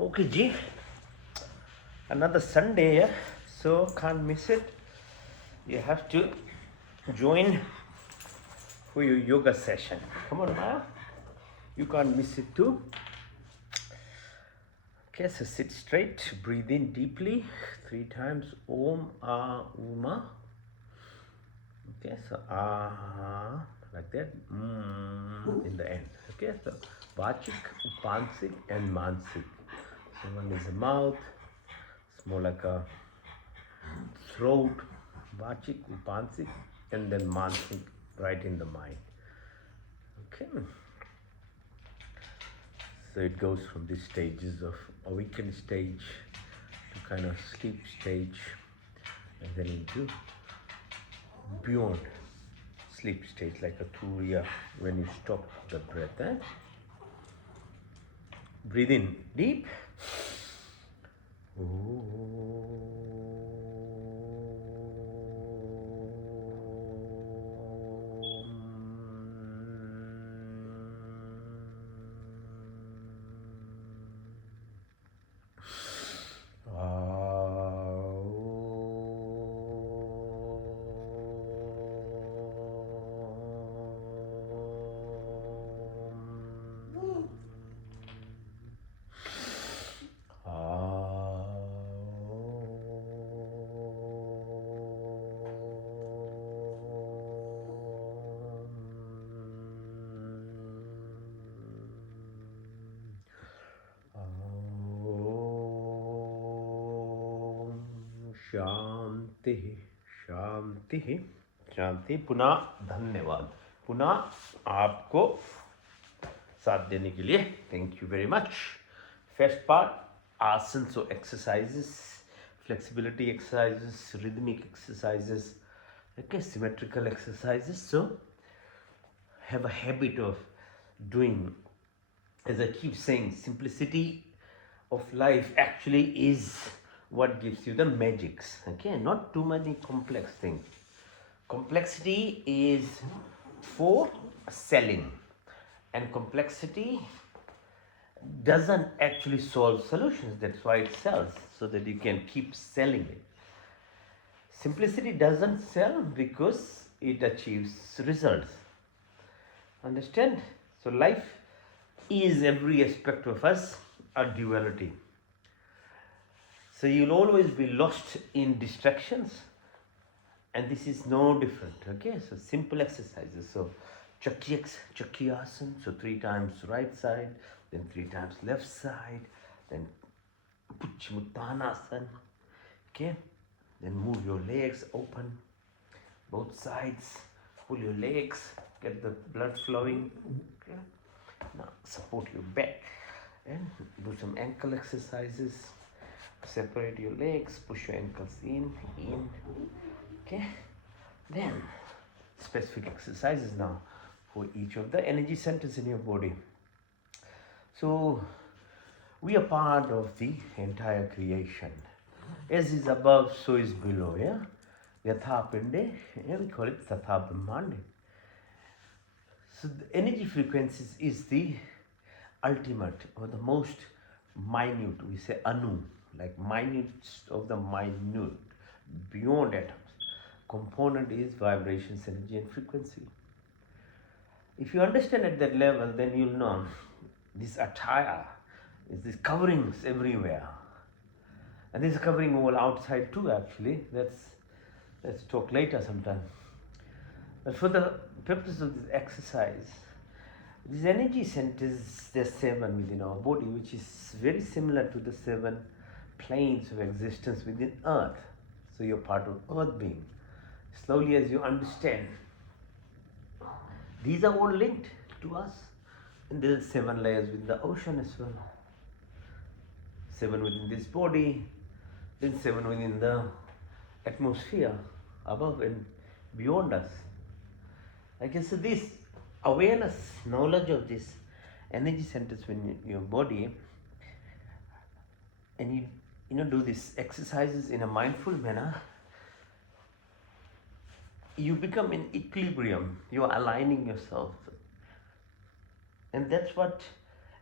Okay, G. Another Sunday, yeah? So can't miss it. You have to join for your yoga session. Come on, Maya. You can't miss it too. Okay, so sit straight, breathe in deeply 3 times. Om Ah Uma. Okay, so Ah like that. In the end. Okay, so Vachik, Upansik, and Mansik. So one is the mouth. It's more like a throat, Vachik, Upansik, and then Mansik right in the mind. Okay. So it goes from these stages of awakened stage to kind of sleep stage and then into beyond sleep stage like a turiya when you stop the breath. Breathe in deep. शांति शांति शांति। पुनः धन्यवाद। पुनः आपको साथ देने के लिए thank you very much. First part आसन, so exercises, flexibility exercises, rhythmic exercises, okay, symmetrical exercises. So have a habit of doing, as I keep saying, simplicity of life actually is what gives you the magics. Okay, not too many complex things. Complexity is for selling, and complexity doesn't actually solve solutions. That's why it sells, so that you can keep selling it. Simplicity doesn't sell because it achieves results. Understand? So life is, every aspect of us, a duality. So you'll always be lost in distractions, and this is no different. Okay, so simple exercises. So Chakriyasana, so 3 times right side, then 3 times left side, then Paschimottanasana. Okay, then move your legs open, both sides, pull your legs, get the blood flowing. Okay, now support your back and do some ankle exercises. Separate your legs, push your ankles in. Okay, then specific exercises now for each of the energy centers in your body. So we are part of the entire creation. As is above, so is below. Yeah, Yatha Pinde, yeah, we call it Tatha Brahmande. So the energy frequencies is the ultimate or the most minute. We say anu, like minute of the minute, beyond atoms. Component is vibrations, energy, and frequency. If you understand at that level, then you'll know this attire is this coverings everywhere, and this is covering all outside too. Actually, let's talk later sometime. But for the purpose of this exercise, these energy centers, there's 7 within our body, which is very similar to the 7 planes of existence within Earth. So you're part of Earth being. Slowly, as you understand, these are all linked to us. And there's 7 layers within the ocean as well. 7 within this body, then 7 within the atmosphere above and beyond us. Like I said, this awareness, knowledge of this energy centers within your body, and you do these exercises in a mindful manner, you become in equilibrium. You are aligning yourself, and that's what,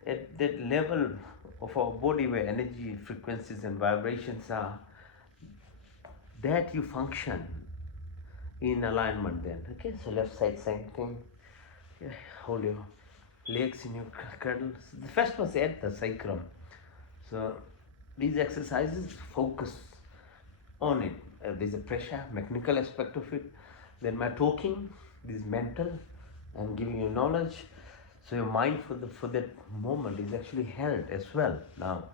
at that level of our body where energy, frequencies and vibrations are, that you function in alignment then. Okay, so left side same thing. Okay, hold your legs in your cradle. So the first was at the sacrum. So these exercises focus on it. There's a pressure, mechanical aspect of it. Then my talking, this mental, I'm giving you knowledge. So your mind for that moment is actually held as well. Now,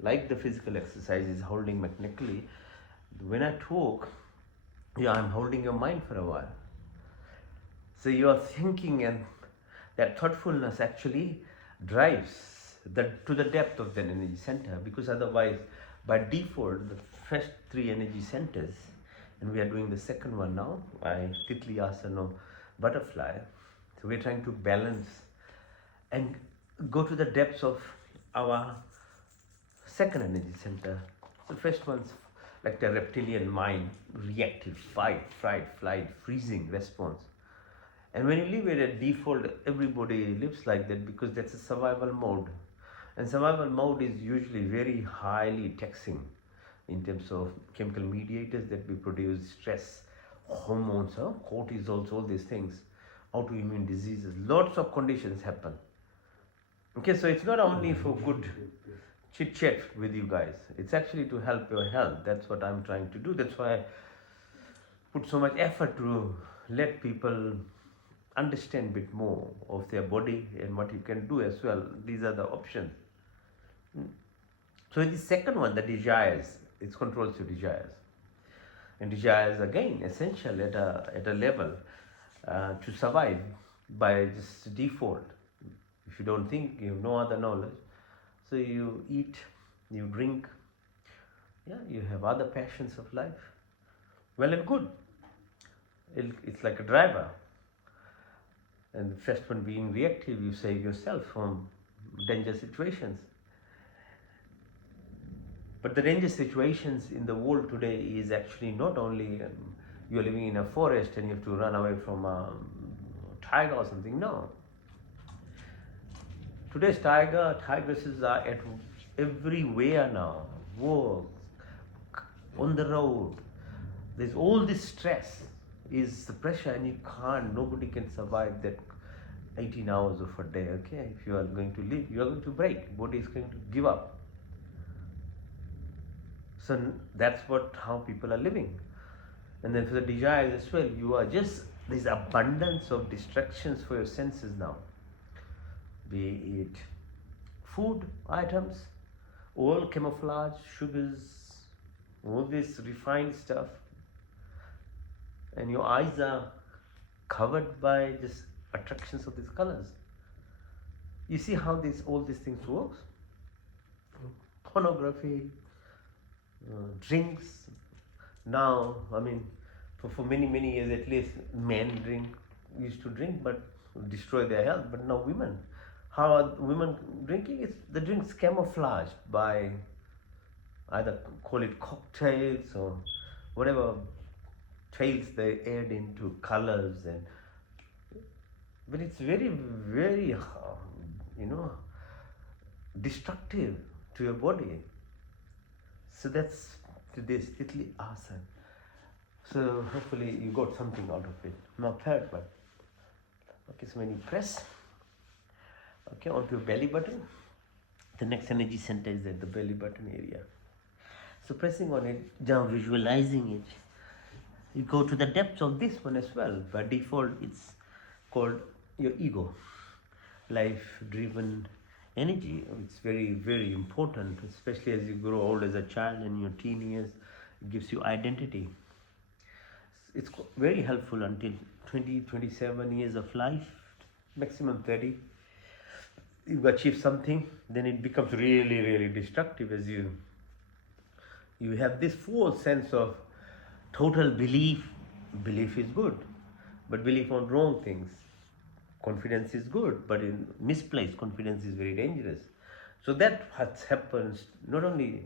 like the physical exercise is holding mechanically, when I talk, yeah, I'm holding your mind for a while. So you are thinking, and that thoughtfulness actually drives to the depth of the energy center, because otherwise, by default, the first three energy centers, and we are doing the second one now, by Titli Asana butterfly. So we're trying to balance and go to the depths of our second energy center. So first one's like the reptilian mind, reactive, fight, fright, flight, freezing response. And when you live at a default, everybody lives like that because that's a survival mode. And survival mode is usually very highly taxing in terms of chemical mediators that we produce, stress, hormones, cortisol, all these things, autoimmune diseases, lots of conditions happen. Okay, so it's not only for good chit chat with you guys, it's actually to help your health. That's what I'm trying to do. That's why I put so much effort to let people understand a bit more of their body and what you can do as well. These are the options. So the second one, the desires, it controls your desires. And desires again essential at a level to survive by just default. If you don't think, you have no other knowledge. So you eat, you drink, yeah, you have other passions of life. Well and good. It's like a driver. And the first one being reactive, you save yourself from danger situations. But the danger situations in the world today is actually not only you're living in a forest and you have to run away from a tiger or something. No. Today's tigresses are at everywhere now. Work, on the road. There's all this stress is the pressure, and nobody can survive that 18 hours of a day. Okay, if you are going to live, you are going to break. Body is going to give up. So that's how people are living. And then for the desires as well, there's abundance of distractions for your senses now. Be it food items, all camouflage, sugars, all this refined stuff. And your eyes are covered by just attractions of these colors. You see how all these things works? Pornography, drinks. Now, I mean, for many years at least, men used to drink but destroy their health. But now women, how are women drinking? The drink's camouflaged by either call it cocktails or whatever tails they add into colors, but it's very, very, destructive to your body. So that's today's Titli Asana. So hopefully you got something out of it. Now third one. Okay, so when you press, onto your belly button, the next energy center is at the belly button area. So pressing on it, visualizing it, you go to the depths of this one as well. By default, it's called your ego, life-driven energy. It's very, very important, especially as you grow old as a child and your teen years. It gives you identity. It's very helpful until 20, 27 years of life, maximum 30. You achieve something, then it becomes really, really destructive as you have this false sense of total belief. Belief is good, but belief on wrong things. Confidence is good, but in misplaced confidence is very dangerous. So that happens not only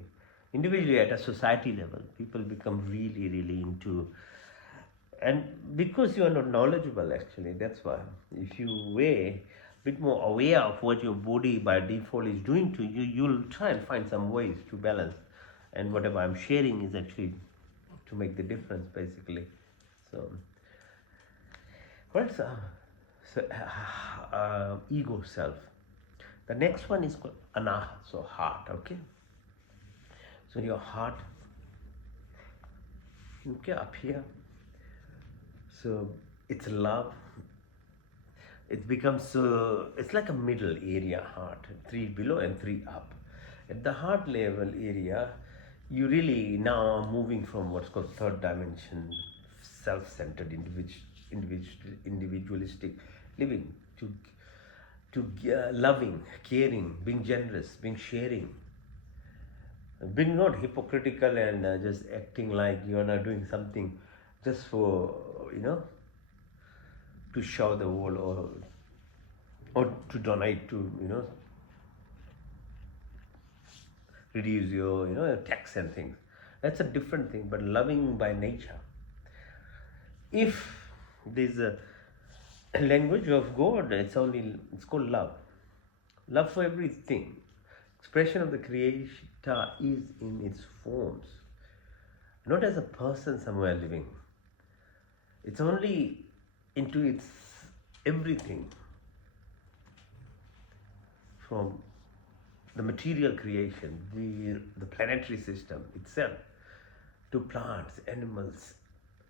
individually, at a society level. People become really, really into, and because you are not knowledgeable actually, that's why. If you weigh bit more aware of what your body by default is doing to you, you'll try and find some ways to balance. And whatever I'm sharing is actually to make the difference, basically. So, what's ego self? The next one is called anaha, so heart. Okay, so your heart, okay, up here. So it's love. It becomes it's like a middle area heart, three below and three up. At the heart level area, you really now are moving from what's called third dimension, self-centered, individualistic living to loving, caring, being generous, being sharing, being not hypocritical and just acting like you're not doing something just for to show the world, or to donate to reduce your tax and things. That's a different thing. But loving by nature, if there's a language of God, it's called love for everything. Expression of the creator is in its forms, not as a person somewhere living. It's only into its everything, from the material creation, the planetary system itself, to plants, animals,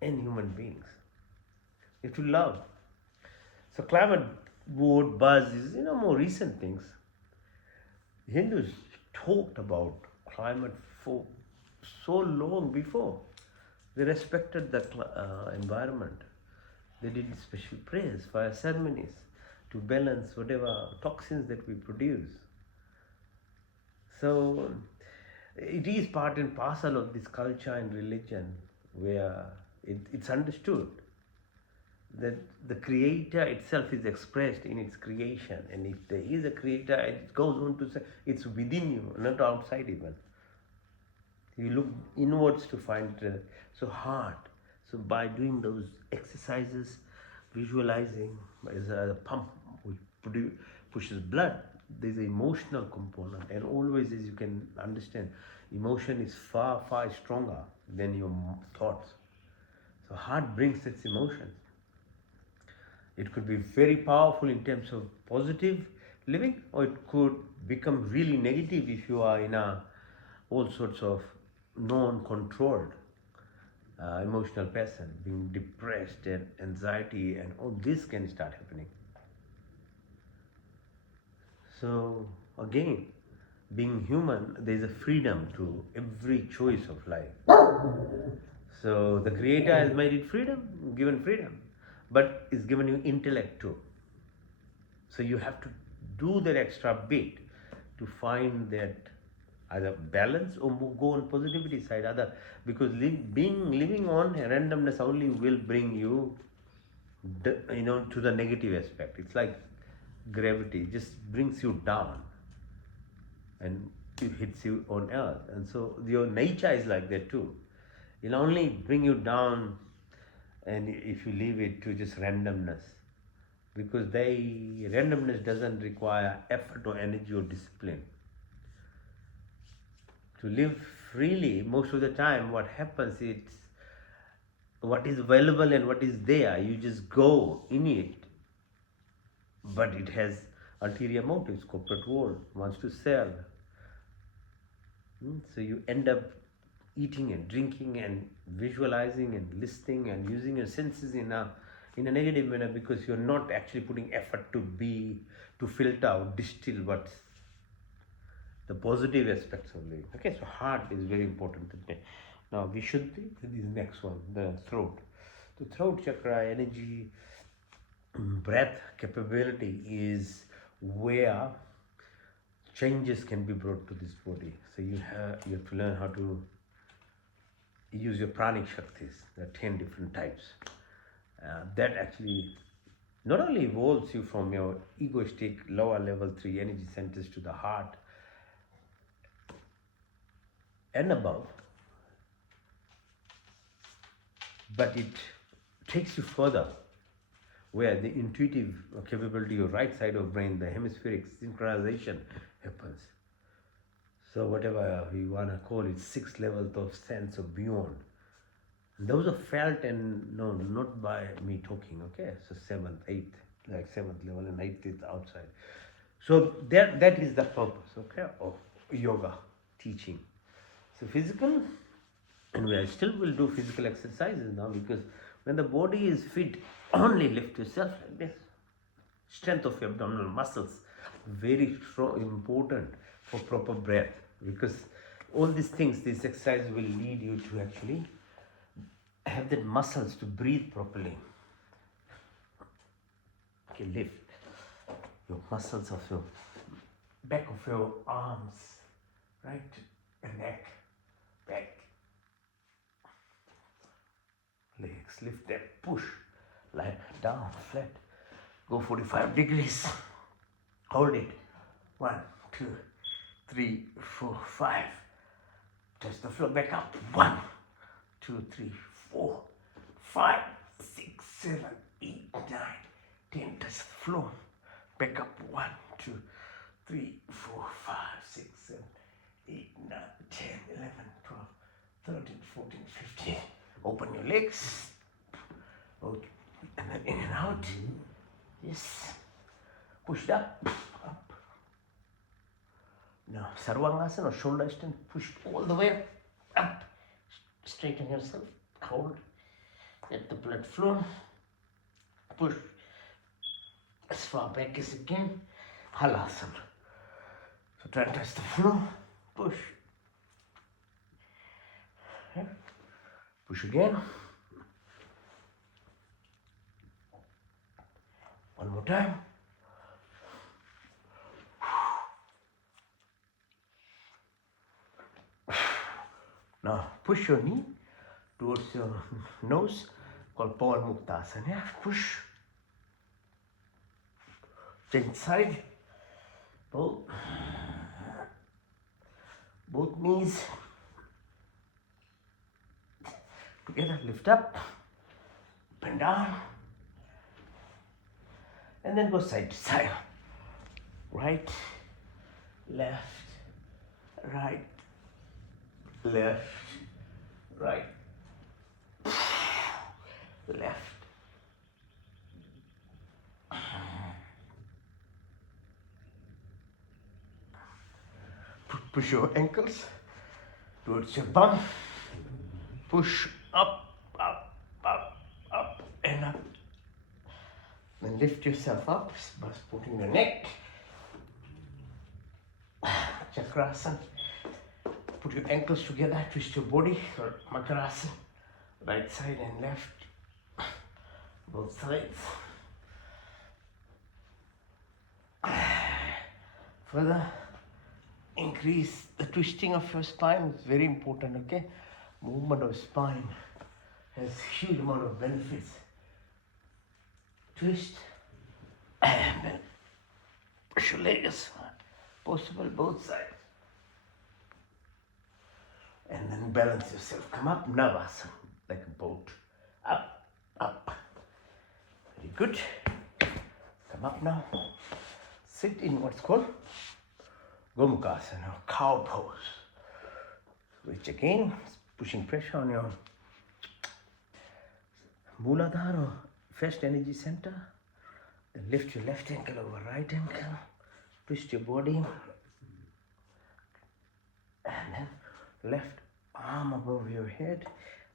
and human beings. You have to love. So climate word buzz is more recent things. Hindus talked about climate for so long before. They respected the environment. They did special prayers, fire ceremonies to balance whatever toxins that we produce. So it is part and parcel of this culture and religion, where it's understood that the creator itself is expressed in its creation, and if there is a creator, it goes on to say it's within you, not outside even. You look inwards to find so heart. So by doing those exercises, visualizing as a pump which pushes blood, there's an emotional component, and always, as you can understand, emotion is far stronger than your thoughts. So heart brings its emotions. It could be very powerful in terms of positive living, or it could become really negative if you are in all sorts of non-controlled emotional person, being depressed and anxiety, and all this can start happening. So again, being human, there is a freedom to every choice of life. So the creator has made it given freedom, but it's given you intellect too. So you have to do that extra bit to find that either balance or go on positivity side. Because living on randomness only will bring you to the negative aspect. It's like gravity, it just brings you down and it hits you on earth. And so your nature is like that too. It'll only bring you down, and if you leave it to just randomness, because randomness doesn't require effort or energy or discipline. To live freely, most of the time what happens is, what is available and what is there, you just go in it. But it has ulterior motives. Corporate world wants to sell. So you end up eating and drinking and visualizing and listening and using your senses in a negative manner, because you're not actually putting effort to filter out, distill what's the positive aspects of living. Okay, so heart is very important today. Now Vishuddhi, this is the next one, the throat. The throat chakra, energy, breath capability is where changes can be brought to this body. So you have to learn how to use your pranic shaktis. There are 10 different types. That actually not only evolves you from your egoistic lower level 3 energy centers to the heart and above, but it takes you further. where the intuitive capability of right side of brain, the hemispheric synchronization happens. So whatever you want to call it, 6 levels of sense of beyond. Those are felt and known not by me talking, okay? So 7th, 8th, like 7th level and 8th is outside. So that is the purpose, okay, of yoga teaching. So physical, and we still will do physical exercises now, because when the body is fit, only lift yourself like this. Strength of your abdominal muscles, very strong, important for proper breath, because all these things, this exercise will lead you to actually have the muscles to breathe properly. Okay, lift your muscles of your back of your arms, right, and neck, back, legs, lift them, push, lie down, flat, go 45 degrees, hold it, 1, 2, 3, 4, 5, touch the floor, back up, 1, 2, 3, 4, 5, 6, 7, 8, 9, 10, touch the floor, back up, 1, 2, 3, 4, 5, 6, 7, 8, 9, 10, 11, 12, 13, 14, 15. Open your legs. Okay. And then in and out. Yes. Push it up. Up. Now, Sarvangasana or shoulder extend. Push it all the way up. Straighten yourself. Hold. Let the blood flow. Push. As far back as you can. Halasana. So try to touch the floor. Push. Okay. Push again. One more time. Now push your knee towards your nose, called Pawan Muktasana. Yeah? Push. Change side. Both knees together. Lift up, bend down, and then go side to side. Right, left, right, left, right, left. Push your ankles towards your bum. Push up, up, up, up, and up. Then lift yourself up by supporting your neck. Chakrasana. Put your ankles together, twist your body, or Makarasana. Right side and left, both sides. Further increase the twisting of your spine. It's very important, okay? Movement of spine has huge amount of benefits. Twist and then push your legs, possible both sides. And then balance yourself. Come up, Navasana, like a boat. Up, up. Very good. Come up now. Sit in what's called Gomukhasana, cow pose. Which again, pushing pressure on your Mooladhara or first energy center. Then lift your left ankle over right ankle. Twist your body. And then left arm above your head.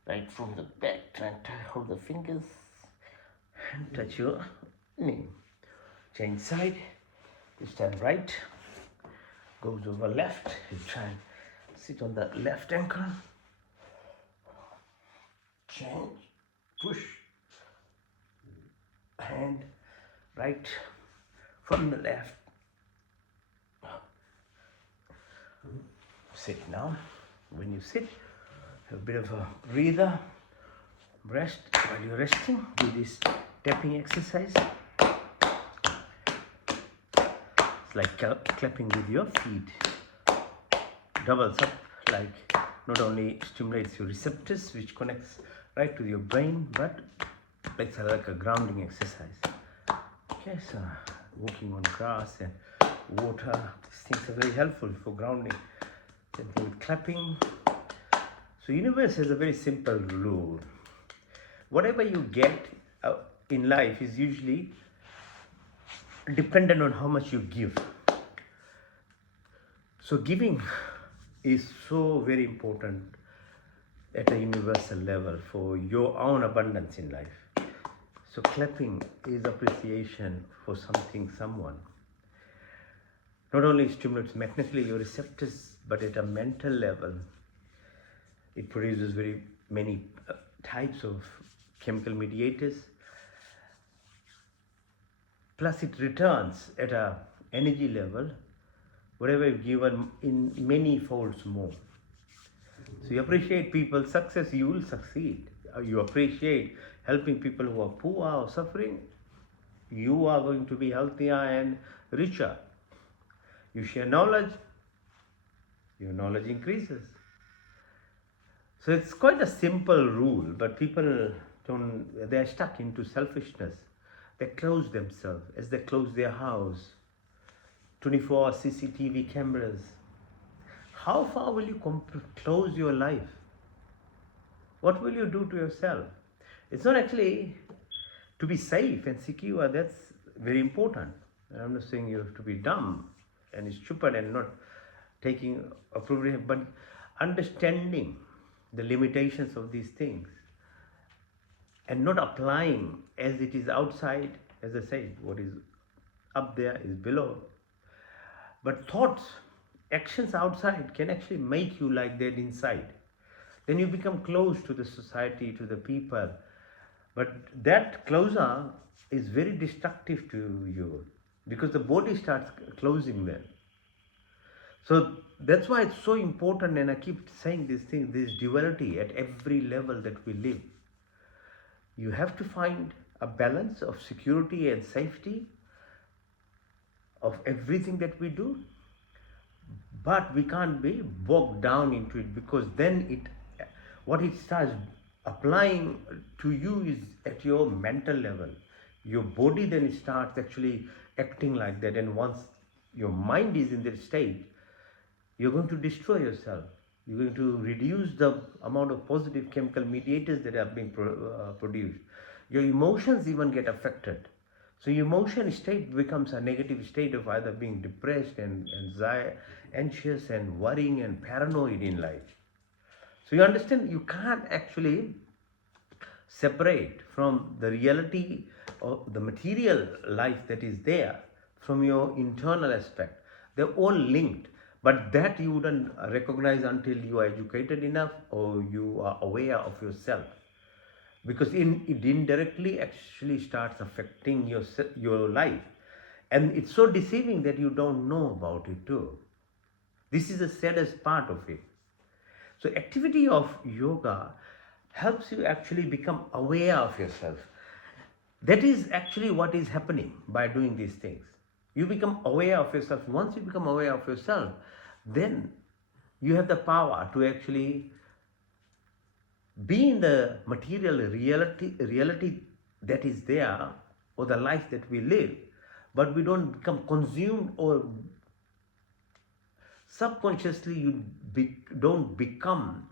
Right from the back. Try and hold the fingers. And touch your knee. Change side. This time right. Goes over left. You try and sit on the left ankle. Change. Push. Hand right from the left. Sit now. When you sit, have a bit of a breather. Rest while you're resting. Do this tapping exercise. It's like clapping with your feet. Doubles up, like not only stimulates your receptors, which connects right to your brain, but like a grounding exercise. Okay, so walking on grass and water, these things are very helpful for grounding. Same thing with clapping. So universe has a very simple rule. Whatever you get in life is usually dependent on how much you give. So giving is so very important at a universal level for your own abundance in life. So clapping is appreciation for something, someone. Not only stimulates magnetically your receptors, but at a mental level, it produces very many types of chemical mediators. Plus it returns at a energy level, whatever you've given in many folds more. So you appreciate people's success, you will succeed. You appreciate helping people who are poor or suffering, you are going to be healthier and richer. You share knowledge, your knowledge increases. So it's quite a simple rule, but people they're stuck into selfishness. They close themselves as they close their house. 24-hour CCTV cameras. How far will you close your life? What will you do to yourself? It's not actually to be safe and secure, that's very important. I'm not saying you have to be dumb and stupid and not taking appropriate, but understanding the limitations of these things and not applying as it is outside. As I said, what is up there is below. But thoughts, actions outside can actually make you like that inside. Then you become close to the society, to the people. But that closer is very destructive to you because the body starts closing then. So that's why it's so important, and I keep saying this thing, this duality at every level that we live. You have to find a balance of security and safety of everything that we do, but we can't be bogged down into it, because then what it starts applying to you is at your mental level. Your body then starts actually acting like that, and once your mind is in that state, you're going to destroy yourself. You're going to reduce the amount of positive chemical mediators that are being produced. Your emotions even get affected. So your emotion state becomes a negative state of either being depressed and anxious and worrying and paranoid in life. So you understand, you can't actually separate from the reality of the material life that is there from your internal aspect. They're all linked, but that you wouldn't recognize until you are educated enough or you are aware of yourself. Because it indirectly actually starts affecting your life. And it's so deceiving that you don't know about it too. This is the saddest part of it. So activity of yoga helps you actually become aware of yourself. That is actually what is happening by doing these things. You become aware of yourself. Once you become aware of yourself, then you have the power to actually be in the material reality that is there, or the life that we live, but we don't become consumed, or subconsciously you don't become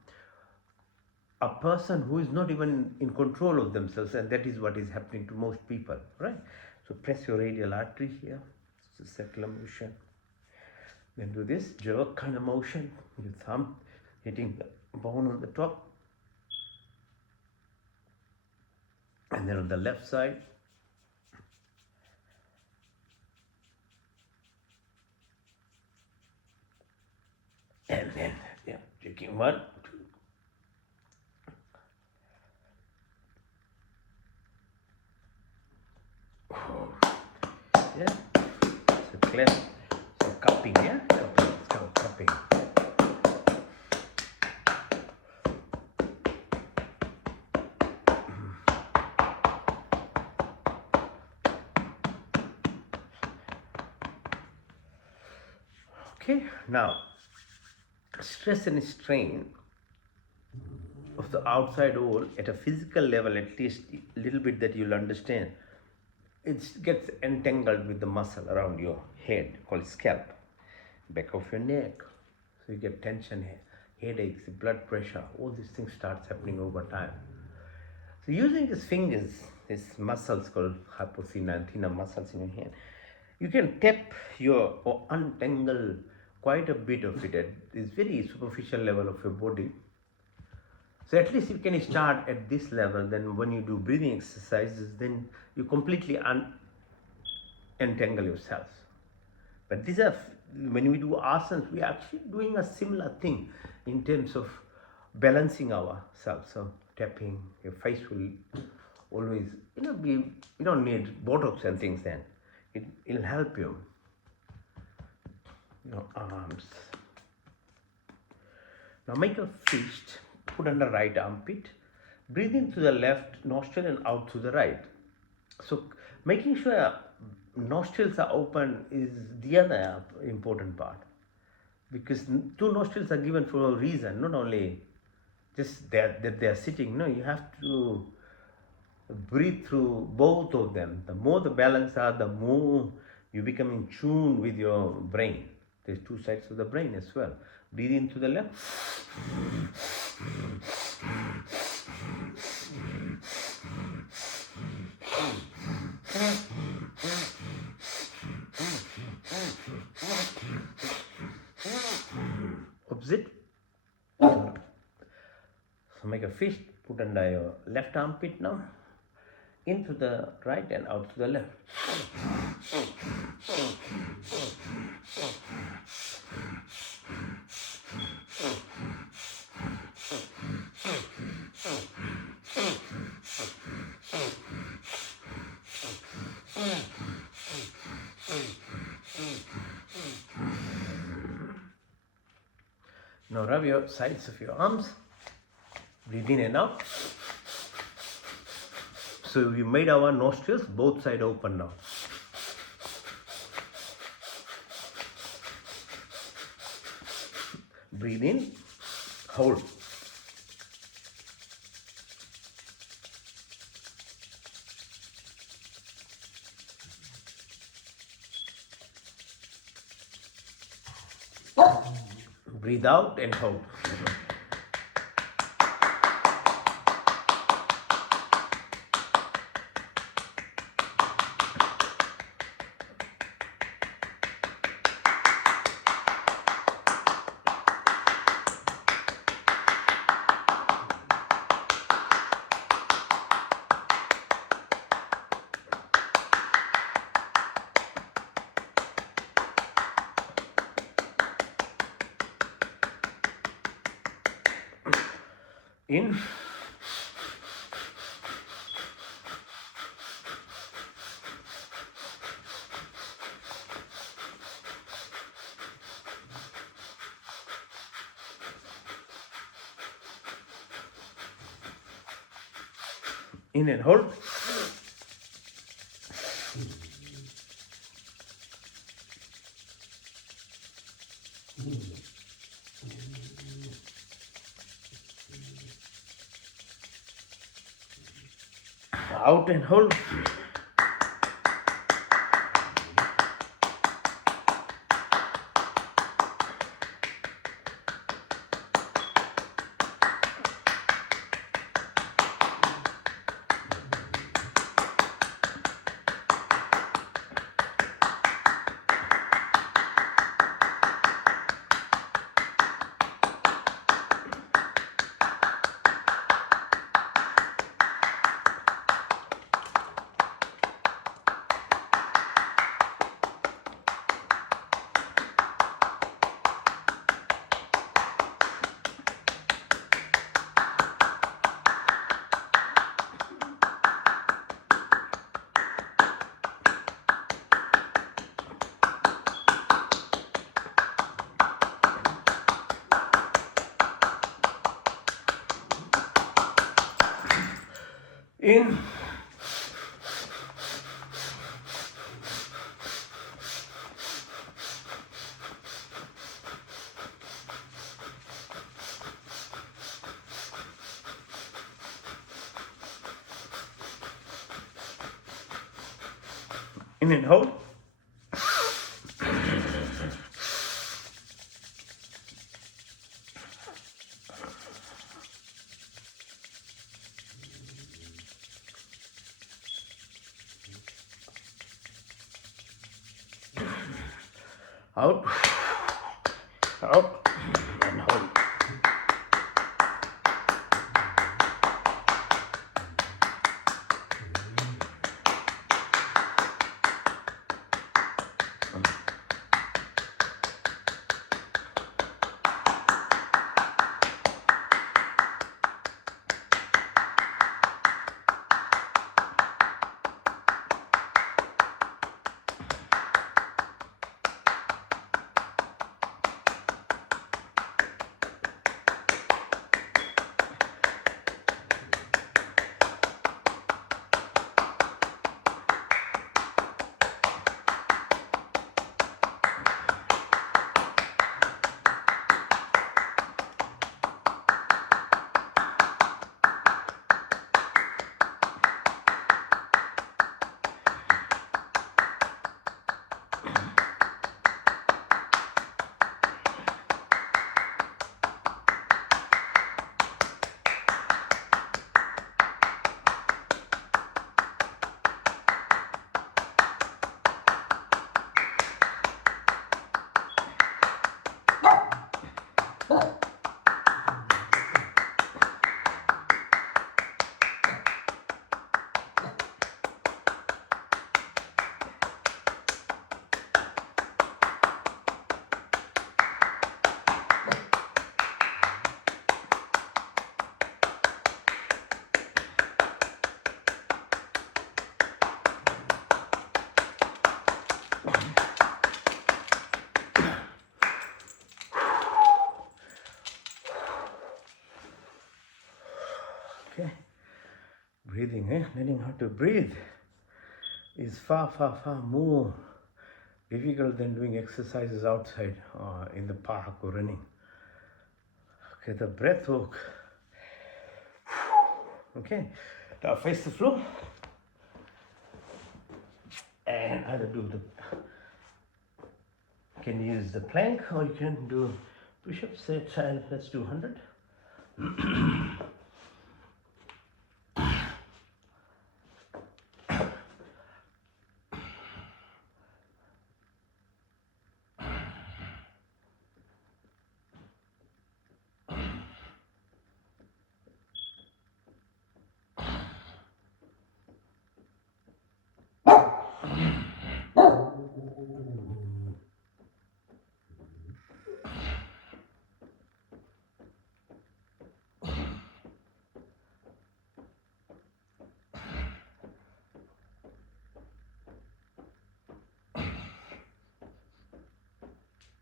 a person who is not even in control of themselves, and that is what is happening to most people, right? So press your radial artery here. It's a circular motion. Then do this jerk kind of motion, your thumb hitting the bone on the top. And then on the left side, and then taking 1, 2. Yeah. So clap. So cupping, yeah? Cupping. It's called cupping. Okay, now stress and strain of the outside wall at a physical level, at least a little bit, that you'll understand. It gets entangled with the muscle around your head called scalp, back of your neck. So you get tension, headaches, blood pressure, all these things starts happening over time. So using these fingers, these muscles called hypothena and thenar muscles in your hand, you can tap your or untangle quite a bit of it at this very superficial level of your body. So at least you can start at this level. Then when you do breathing exercises, then you completely untangle yourself. But these are, when we do asanas, we are actually doing a similar thing in terms of balancing ourselves. So tapping, your face will always, you don't need Botox and things then. It'll help you. Your arms. Now make a fist, put under right armpit, breathe in through the left nostril and out through the right. So making sure nostrils are open is the other important part, because two nostrils are given for a reason, not only just that they are sitting. No, you have to breathe through both of them. The more the balance are, the more you become in tune with your brain. There's two sides of the brain as well. Breathe in to the left. Opposite. So make a fist, put under your left armpit now. Into the right and out to the left. Now rub your sides of your arms. Breathe in and out. So we made our nostrils both sides open now. Breathe in, hold. Breathe out and hold. In. In and hold. Out and hold. In. In and hold. Out. Out. And hold. Okay. Breathing, learning how to breathe is far, far, far more difficult than doing exercises outside or in the park or running. Okay, the breath work. Okay, now face the floor and either do the, you can use the plank or you can do push-ups. Say, child, let's do 100.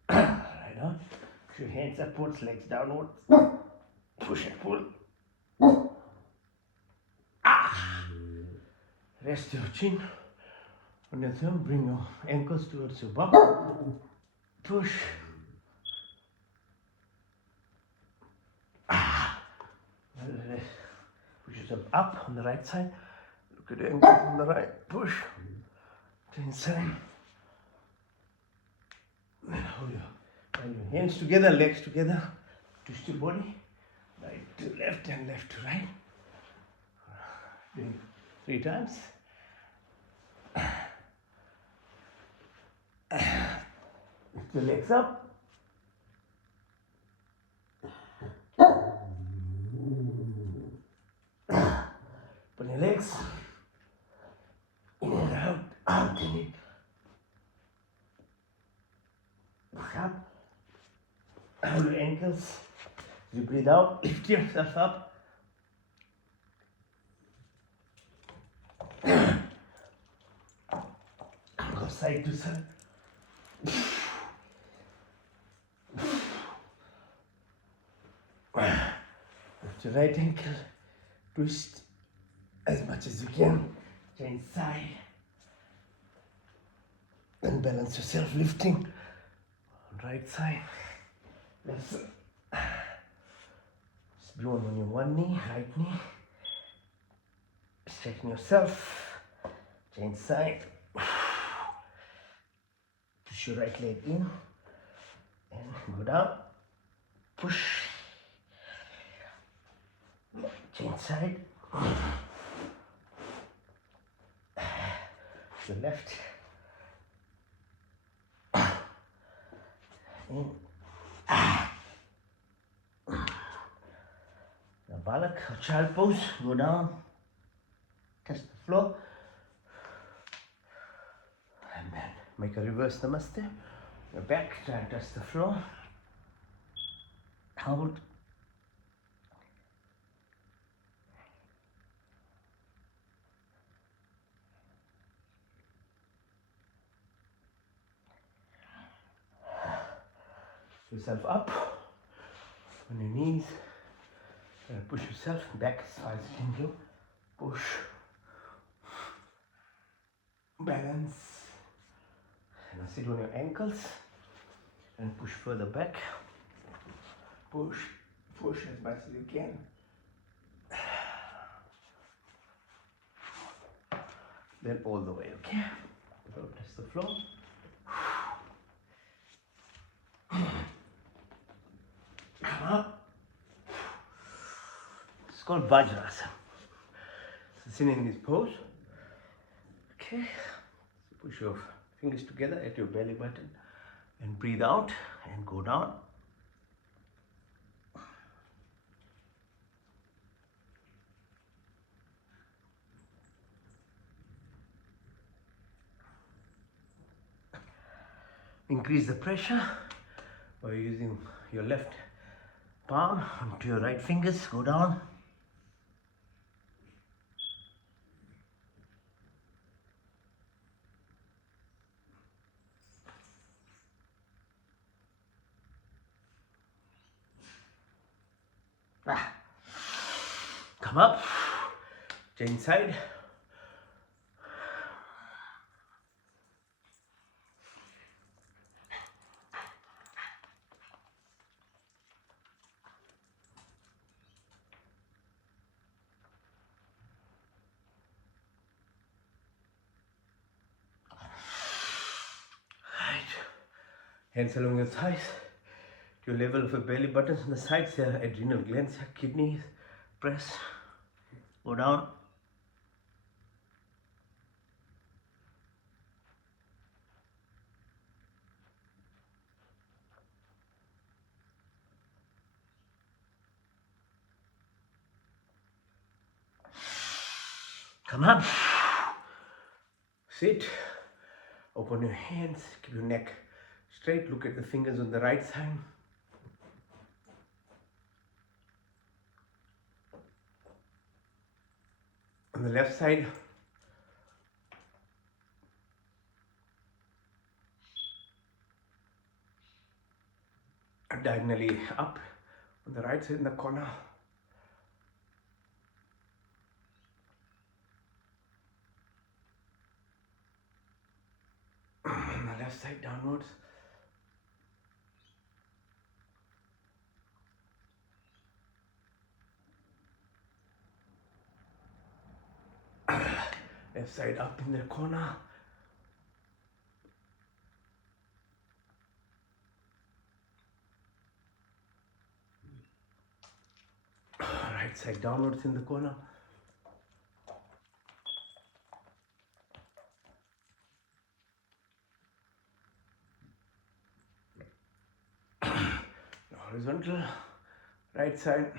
Right on. Push your hands upwards, legs downwards. Push and pull. Rest your chin on your thumb. Bring your ankles towards your bum. Push. Push yourself up on the right side. Look at the ankles on the right. Push to inside. Then hold your hands together, legs together. Twist your body. Right to left and left to right. Doing 3 times. Lift your legs up. Put your legs in and out, out and in. Push up. Hold your ankles. You breathe out, lift yourself up. Go side to side. Lift your right ankle. Twist as much as you can. Change side. Then balance yourself lifting. Right side. Left side. Just do on your one knee, right knee. Straighten yourself. Change side. push your right leg in and go down. Push. Change side. To left. In. Now balak or child pose. Go down. Touch the floor. And then make a reverse namaste. Your back, try and touch the floor. Hold. Yourself up on your knees. Push yourself back as far as you can go. Push. Balance. Now sit on your ankles and push further back. Push. Push as much as you can. Then all the way, okay? Don't touch the floor. Come up. It's called Vajrasana. So sitting in this pose. Okay. So push your fingers together at your belly button and breathe out and go down. Increase the pressure by using your left palm onto your right fingers. Go down. Come up. Change side. Hands along your thighs to your level of your belly buttons on the sides. There are adrenal glands, kidneys. Press. Go down. Come up. Sit. Open your hands. Keep your neck straight. Look at the fingers on the right side. On the left side. Diagonally up. On the right side in the corner. On the left side downwards. Left side up in the corner. Right side downwards in the corner. Horizontal. Right side.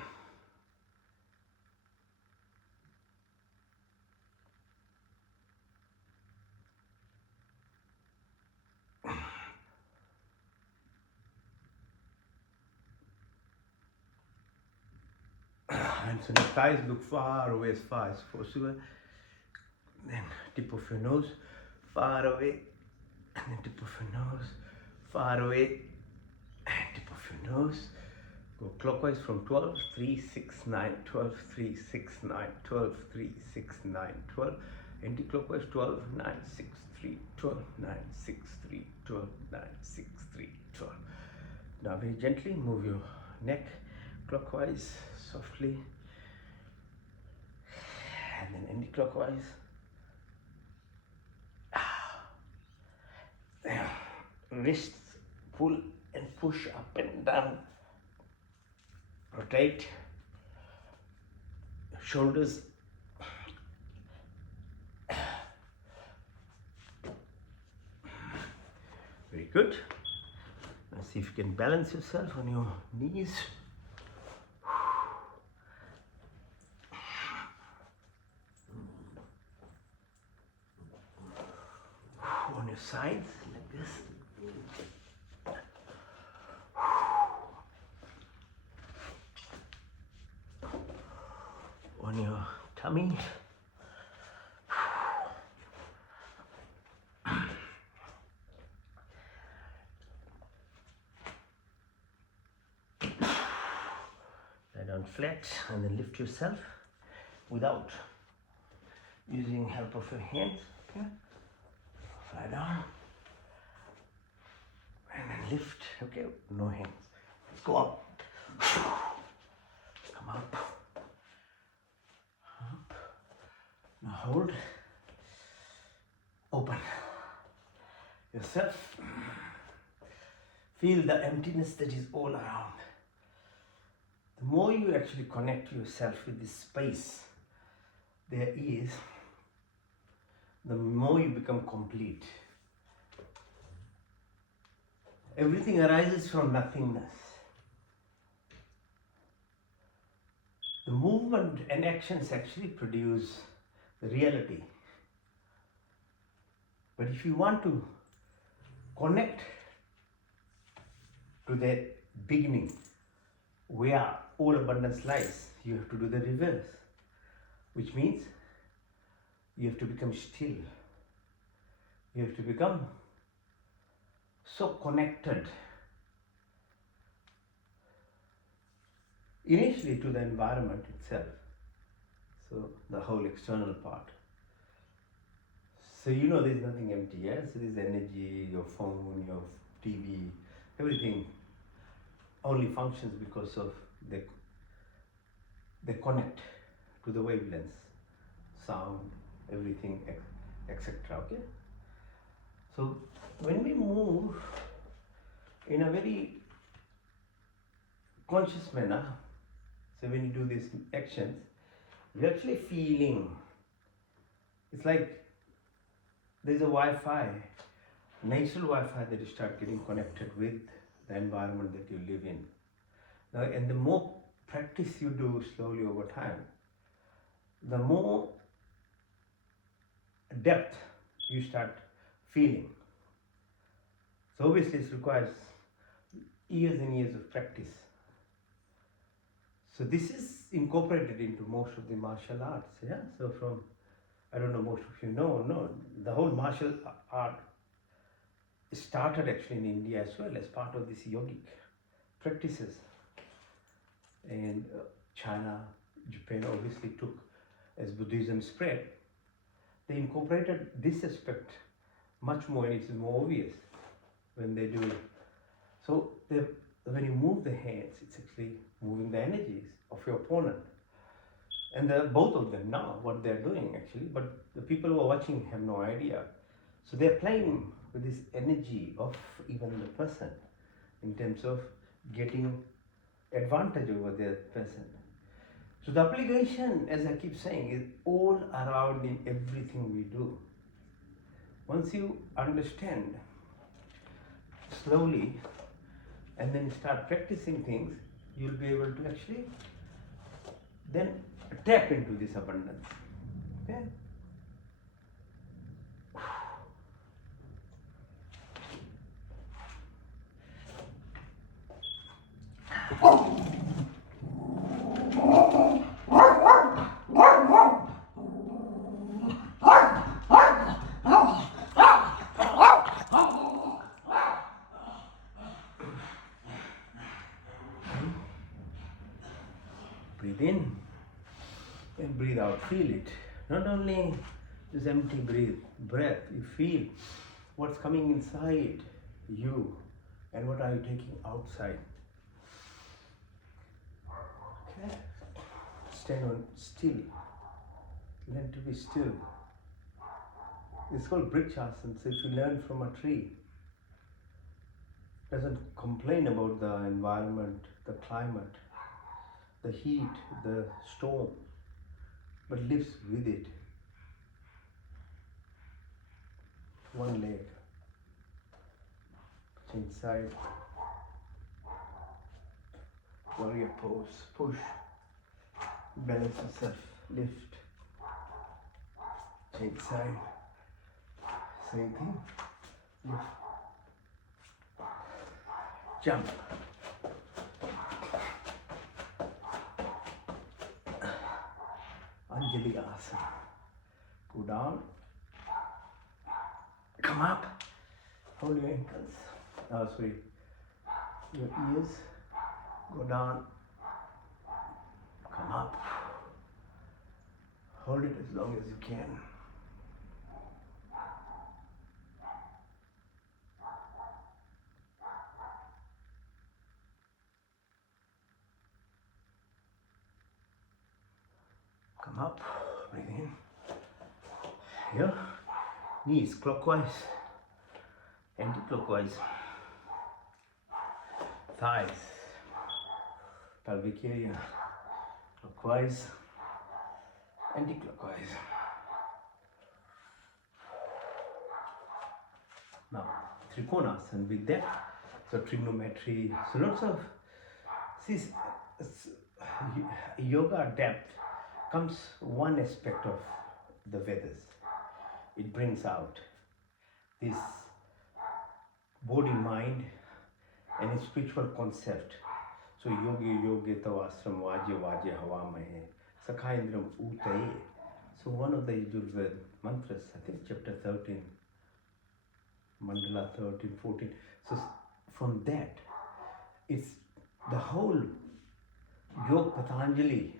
Hands on your thighs, look far away as far as possible. Then tip of your nose, far away. And then tip of your nose, far away. And tip of your nose. Go clockwise from 12, 3, 6, 9, 12, 3, 6, 9, 12, 3, 6, 9, 12. Anti-clockwise 12, 9, 6, 3, 12, 9, 6, 3, 12, 9, 6, 3, 12. Now very gently move your neck clockwise, softly. And then anti-clockwise. wrists pull and push up and down. Rotate. Shoulders. Very good. Now see if you can balance yourself on your knees. On your sides like this. On your tummy. Lie down flat and then lift yourself without using help of your hands. Okay? Lie down and then lift. Okay, no hands. Go up. Come up. Up. Now hold. Open yourself. Feel the emptiness that is all around. The more you actually connect yourself with this space there is, the more you become complete. Everything arises from nothingness. The movement and actions actually produce the reality. But if you want to connect to that beginning where all abundance lies, you have to do the reverse, which means you have to become still. You have to become so connected initially to the environment itself, so the whole external part. So you know there's nothing empty, yeah? So there's energy, your phone, your TV, everything only functions because of they connect to the wavelengths, sound, everything, etc. Okay? So when we move in a very conscious manner, so when you do these actions, you're actually feeling, it's like there's a Wi-Fi, natural Wi-Fi that you start getting connected with the environment that you live in. Now, and the more practice you do slowly over time, the more depth you start feeling. So obviously it requires years and years of practice. So this is incorporated into most of the martial arts, yeah? So from, I don't know, most of you know, the whole martial art started actually in India as well as part of this yogic practices. And China, Japan obviously took, as Buddhism spread, they incorporated this aspect much more, and it's more obvious when they do it. So when you move the hands, it's actually moving the energies of your opponent. And both of them know what they're doing actually, but the people who are watching have no idea. So they're playing with this energy of even the person in terms of getting advantage over their person. So the application, as I keep saying, is all around in everything we do. Once you understand slowly and then start practicing things, you'll be able to actually then tap into this abundance. Okay? Breathe in and breathe out. Feel it. Not only this empty breath, you feel what's coming inside you and what are you taking outside. Okay. Stand on still. Learn to be still. It's called Brikshasana. So if you learn from a tree, doesn't complain about the environment, the climate, the heat, the storm, but lives with it. One leg inside, warrior pose, push, balance yourself, lift, change side, same thing, lift, jump, Anjali Asana, go down, come up, hold your ankles, sorry, your ears, go down, come up, hold it as long as you can. Come up, breathe in. Here, knees clockwise, anti-clockwise. Thighs, pelvic area, clockwise, anti-clockwise. Now, Trikonasana with that. So trigonometry, so lots of, see, yoga depth comes one aspect of the Vedas. It brings out this body, mind, and a spiritual concept. So yogi yogi tavasram vajya vajya havamahe sakhaindram utaye. So one of the Yajurveda mantras, I think chapter 13, mandala 13, 14. So from that, it's the whole Yog Patanjali.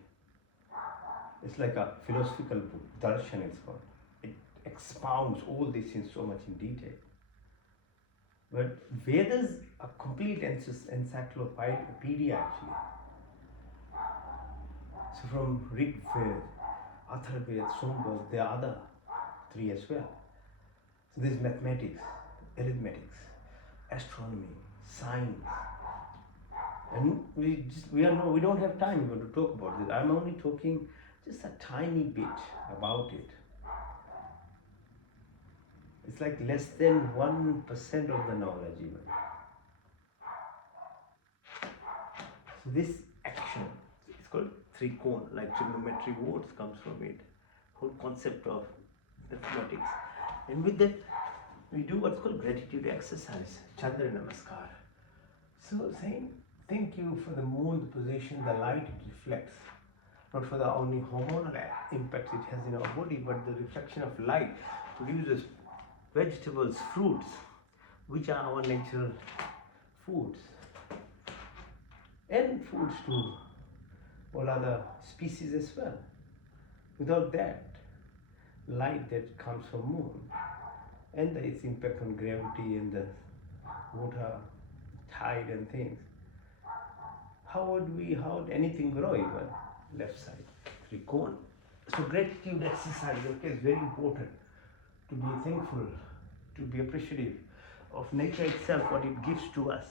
It's like a philosophical book, darshan it's called. It expounds all this in so much in detail. But Vedas are complete encyclopedia actually. So from Rig Veda, Atharvaveda, Somveda, there are other three as well. So there's mathematics, arithmetics, astronomy, science, and we don't have time even to talk about this. I'm only talking just a tiny bit about it. It's like less than 1% of the knowledge even. So this action, it's called trikon, like trigonometry words comes from it. Whole concept of mathematics. And with that, we do what's called gratitude exercise, Chandra Namaskar. So saying, thank you for the moon, the position, the light it reflects. Not for the only hormonal impact it has in our body, but the reflection of light produces vegetables, fruits, which are our natural foods, and foods to all other species as well. Without that light that comes from moon and its impact on gravity and the water, tide and things, how would anything grow even? Left side, trikon. So gratitude exercise, okay, is very important. To be thankful, to be appreciative of nature itself, what it gives to us.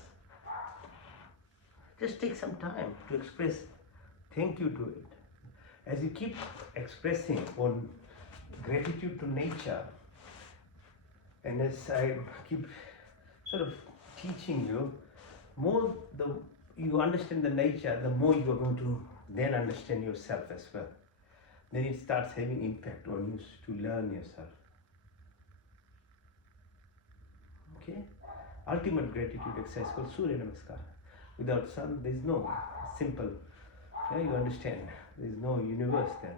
Just take some time to express thank you to it. As you keep expressing on gratitude to nature, and as I keep sort of teaching you, you understand the nature, the more you are going to then understand yourself as well. Then it starts having impact on you to learn yourself. Okay? Ultimate gratitude exercise called Surya Namaskar. Without sun, there is no simple. Yeah, you understand. There is no universe then.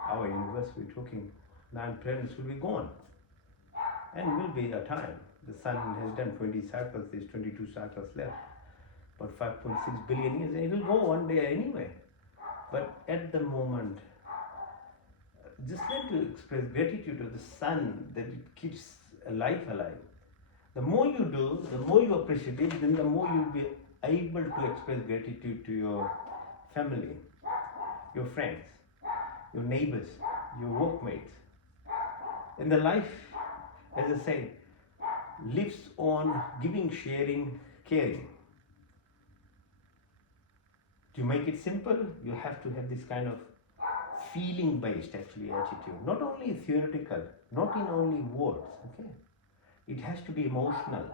Our universe, we're talking 9 planets will be gone. And will be a time. The sun has done 20 cycles, there's 22 cycles left. About 5.6 billion years, and it will go one day anyway. But at the moment, just like to express gratitude to the sun that it keeps life alive. The more you do, the more you appreciate it, then the more you'll be able to express gratitude to your family, your friends, your neighbors, your workmates. In the life, as I say, lives on giving, sharing, caring. To make it simple, you have to have this kind of feeling based actually attitude, not only theoretical, not in only words, okay? It has to be emotional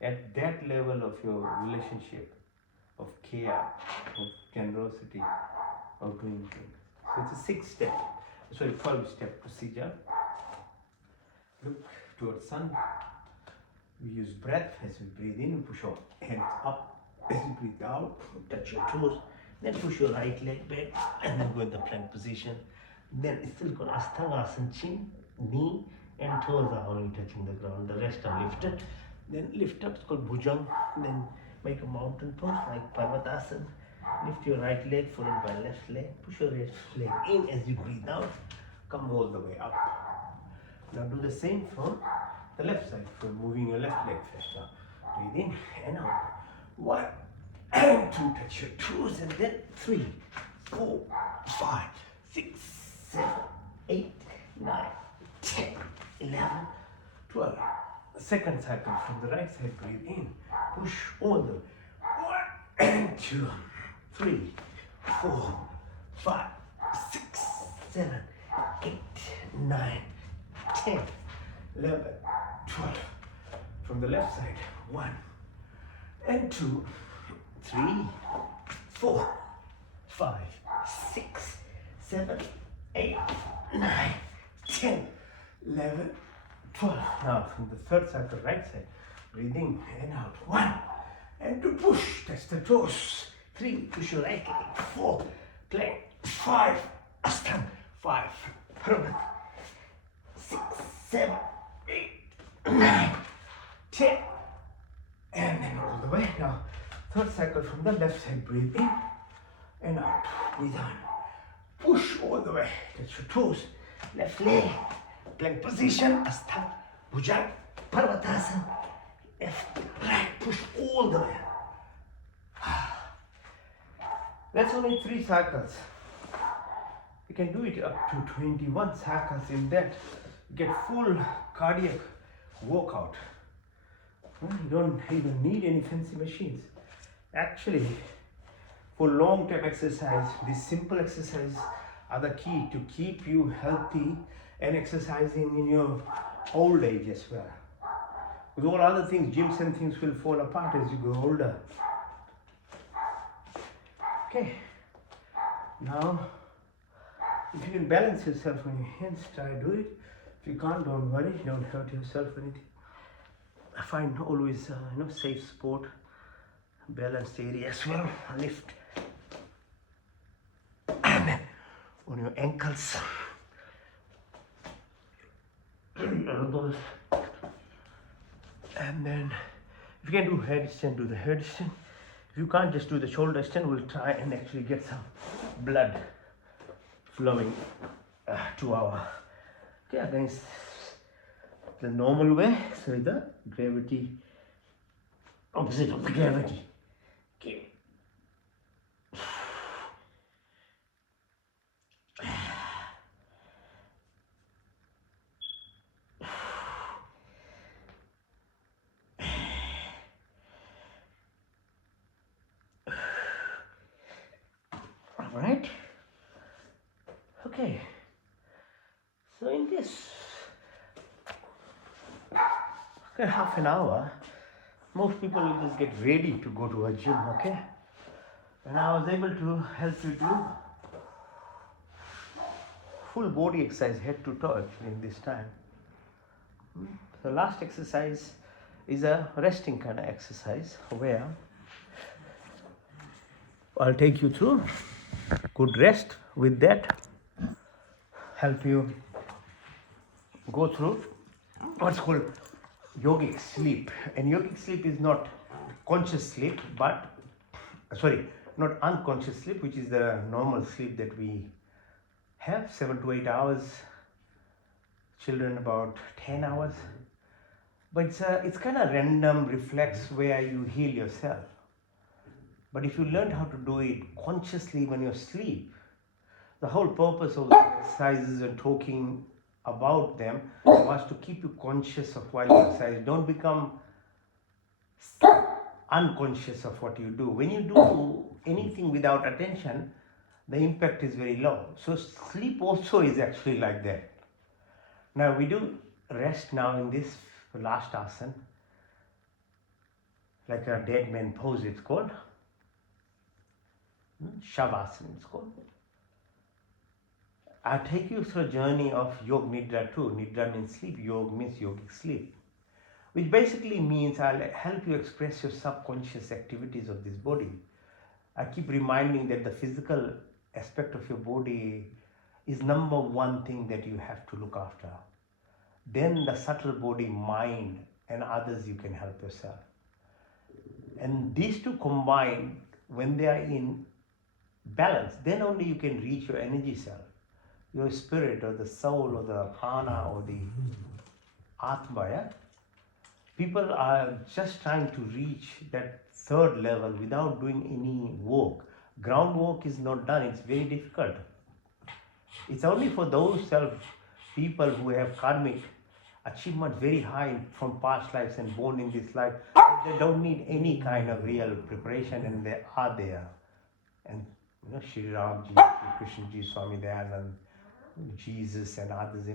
at that level of your relationship, of care, of generosity, of doing things. So it's a 12-step procedure. Look towards sun. We use breath. As we breathe in, push our hands up. As you breathe out, touch your toes. Then push your right leg back and then go in the plank position. Then it's still called Asthangasana, chin, knee and toes are only touching the ground. The rest are lifted. Then lift up, it's called Bhujang. Then make a mountain pose like Parvatasana. Lift your right leg followed by left leg. Push your left leg in as you breathe out. Come all the way up. Now do the same from the left side. For moving your left leg first. Now breathe in and out. 1 and 2. Touch your toes and then 3, 4, 5, 6, 7, 8, 9, 10, 11, 12. Second cycle from the right side. Breathe in. Push all the way. 1 and 2, 3, 4, 5, 6, 7, 8, 9, 10, 11, 12. From the left side. 1 and 2, 3, 4, 5, 6, 7, 8, 9, 10, 11, 12. Now from the third cycle, right side, breathing and out. 1 and 2, push, touch the toes. 3, push your right leg. 4, plank. 5, ashtanga. 5, parvat. 6, 7, 8, 9, 10. And then all the way. Now, third cycle from the left side. Breathe in and out. Breathe on. Push all the way. Touch your toes. Left leg. Plank position. Ashtanga. Bhujang. Parvatasana. Left, right. Push all the way. That's only 3 cycles. You can do it up to 21 cycles. In that, you get full cardiac workout. You don't even need any fancy machines. Actually, for long-term exercise, these simple exercises are the key to keep you healthy and exercising in your old age as well. With all other things, gyms and things will fall apart as you grow older. Okay. Now, if you can balance yourself on your hands, try to do it. If you can't, don't worry. Don't hurt yourself or anything. I find always safe sport, balanced area as well. Lift and then on your ankles, elbows, and then if you can do headstand, do the headstand. If you can't, just do the shoulder stand. We'll try and actually get some blood flowing to our against the normal way, so the gravity, opposite of the gravity. Okay. All right. Okay. So in this half an hour, most people will just get ready to go to a gym, okay? And I was able to help you do full body exercise, head to toe actually in this time. The last exercise is a resting kind of exercise where I'll take you through good rest. With that, help you go through what's called yogic sleep. And yogic sleep is not conscious sleep, but not unconscious sleep, which is the normal sleep that we have, 7 to 8 hours, children about 10 hours. But it's kind of random reflex where you heal yourself. But if you learn how to do it consciously when you're asleep, the whole purpose of the exercises and talking about them was to keep you conscious of while you exercise. Don't become unconscious of what you do. When you do anything without attention, the impact is very low. So sleep also is actually like that. Now we do rest now in this last asana, like a dead man pose it's called. Shavasana it's called. I'll take you through a journey of Yog Nidra too. Nidra means sleep, Yog means yogic sleep, which basically means I'll help you express your subconscious activities of this body. I keep reminding that the physical aspect of your body is number one thing that you have to look after. Then the subtle body, mind, and others you can help yourself. And these two combined, when they are in balance, then only you can reach your energy self, your spirit or the soul or the prana or the atma. Yeah? People are just trying to reach that third level without doing any work. Groundwork is not done, it's very difficult. It's only for those people who have karmic achievement very high from past lives and born in this life. They don't need any kind of real preparation, and they are there. And Shri Ram Ji, Krishna Ji, Swami Dayanand, Jesus and others,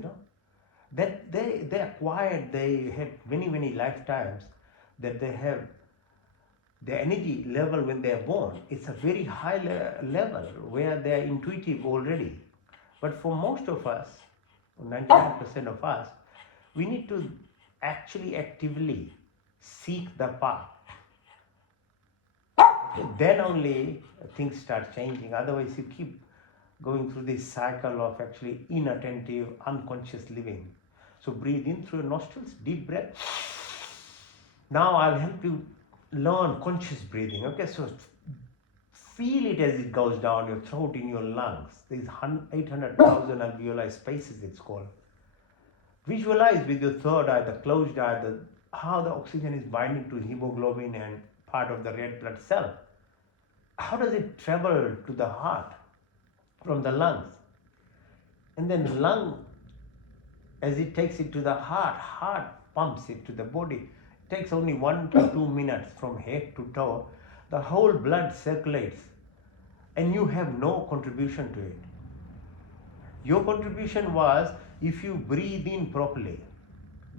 that they acquired, they had many lifetimes, that they have the energy level when they are born. It's a very high level where they are intuitive already. But for most of us, 99% of us, we need to actually actively seek the path. Then only things start changing. Otherwise, you keep going through this cycle of actually inattentive, unconscious living. So breathe in through your nostrils, deep breath. Now I'll help you learn conscious breathing. Okay, so feel it as it goes down your throat, in your lungs. These 800,000 alveoli spaces, it's called. Visualize with your third eye, the closed eye, how the oxygen is binding to hemoglobin and part of the red blood cell. How does it travel to the heart from the lungs? And then lung, as it takes it to the heart pumps it to the body. It takes only 1 to 2 minutes from head to toe. The whole blood circulates and you have no contribution to it. Your contribution was if you breathe in properly.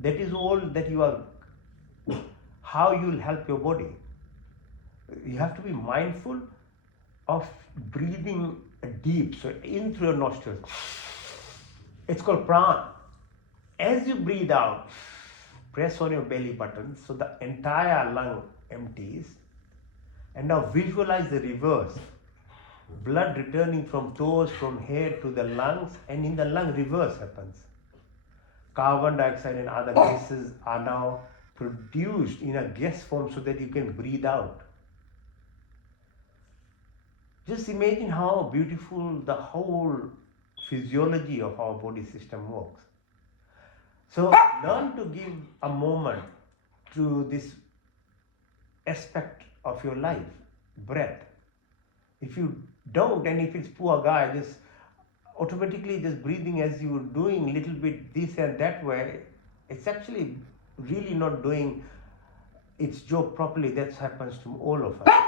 That is all that you are, how you will help your body. You have to be mindful of breathing deep, so in through your nostrils. It's called prana. As you breathe out, press on your belly button so the entire lung empties. And now visualize the reverse. Blood returning from toes, from head to the lungs, and in the lung reverse happens. Carbon dioxide and other gases are now produced in a gas form so that you can breathe out. Just imagine how beautiful the whole physiology of our body system works. So learn to give a moment to this aspect of your life, breath. If you don't, and if it's poor guy, just automatically just breathing as you're doing little bit this and that way, it's actually really not doing its job properly. That happens to all of us.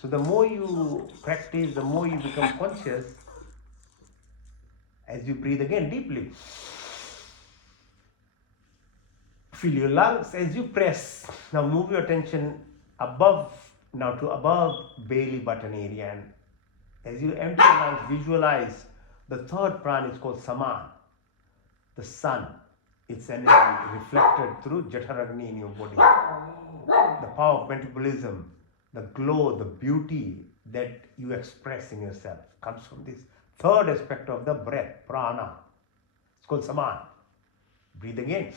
So the more you practice, the more you become conscious as you breathe again deeply. Feel your lungs as you press. Now move your attention above belly button area, and as you empty your lungs, visualize the third prana is called Saman, the sun. Its energy reflected through Jataragni in your body. The power of metabolism, the glow, the beauty that you express in yourself comes from this third aspect of the breath, prana. It's called Saman. Breathe again.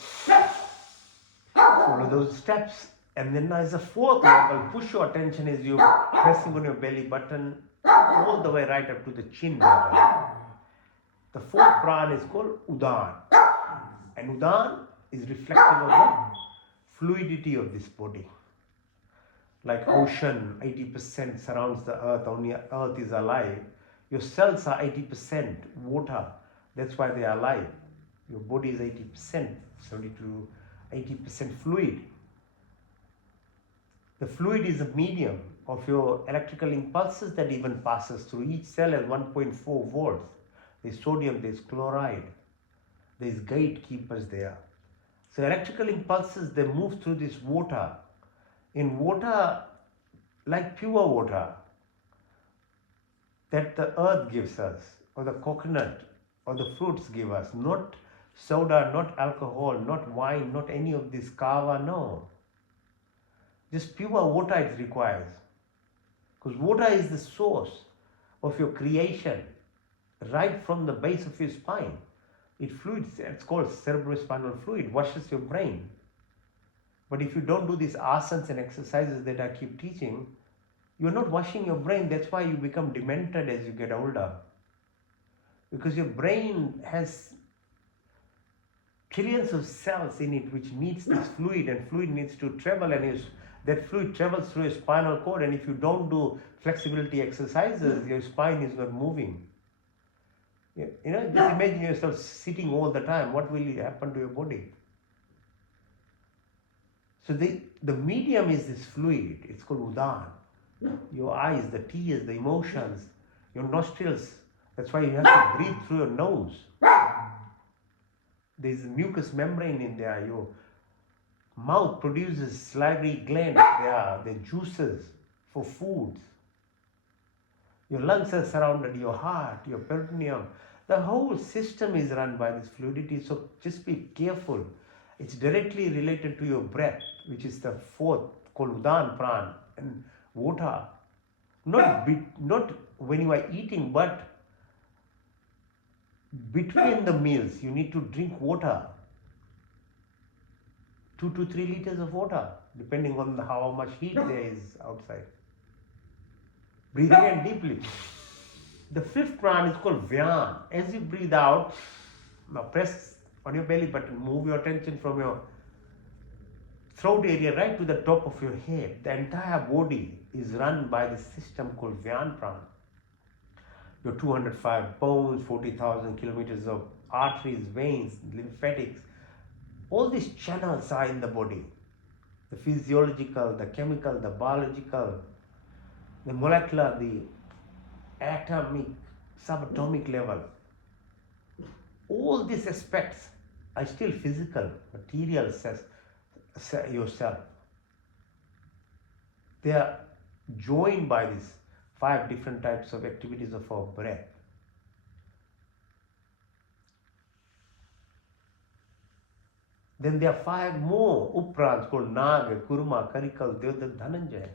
Follow those steps. And then as a fourth level, push your attention as you're pressing on your belly button all the way right up to the chin level. The fourth prana is called Udan. And Udan is reflective of the fluidity of this body. Like ocean, 80% surrounds the earth, only earth is alive. Your cells are 80% water, that's why they are alive. Your body is 80%, 70 to 80% fluid. The fluid is a medium of your electrical impulses that even passes through each cell at 1.4 volts. There's sodium, there's chloride, there's gatekeepers there. So electrical impulses, they move through this water. In water, like pure water that the earth gives us, or the coconut, or the fruits give us, not soda, not alcohol, not wine, not any of this kava, no. Just pure water it requires. Because water is the source of your creation, right from the base of your spine. It fluids, it's called cerebrospinal fluid, washes your brain. But if you don't do these asanas and exercises that I keep teaching, you're not washing your brain. That's why you become demented as you get older. Because your brain has trillions of cells in it which needs this fluid, and fluid needs to travel, and that fluid travels through your spinal cord, and if you don't do flexibility exercises, your spine is not moving. You know, just imagine yourself sitting all the time. What will happen to your body? So the medium is this fluid. It's called udan. Your eyes, the tears, the emotions, your nostrils. That's why you have to breathe through your nose. There's mucous membrane in there. Your mouth produces salivary glands. There are the juices for foods. Your lungs are surrounded, your heart, your peritoneum. The whole system is run by this fluidity. So just be careful. It's directly related to your breath, which is the fourth, called udan pran, and water. Not when you are eating, but between the meals, you need to drink water. 2 to 3 liters of water, depending on how much heat there is outside. Breathe again deeply. The fifth pran is called Vyan. As you breathe out, now press on your belly button, move your attention from your throat area right to the top of your head. The entire body is run by this system called Vyan pran. Your 205 bones, 40,000 kilometers of arteries, veins, lymphatics, all these channels are in the body. The physiological, the chemical, the biological, the molecular, the atomic, subatomic level. All these aspects are still physical, material yourself. They are joined by these 5 different types of activities of our breath. Then there are 5 more uprans called Naga, Kurma, Karikal, Devdat, Dhananjaya.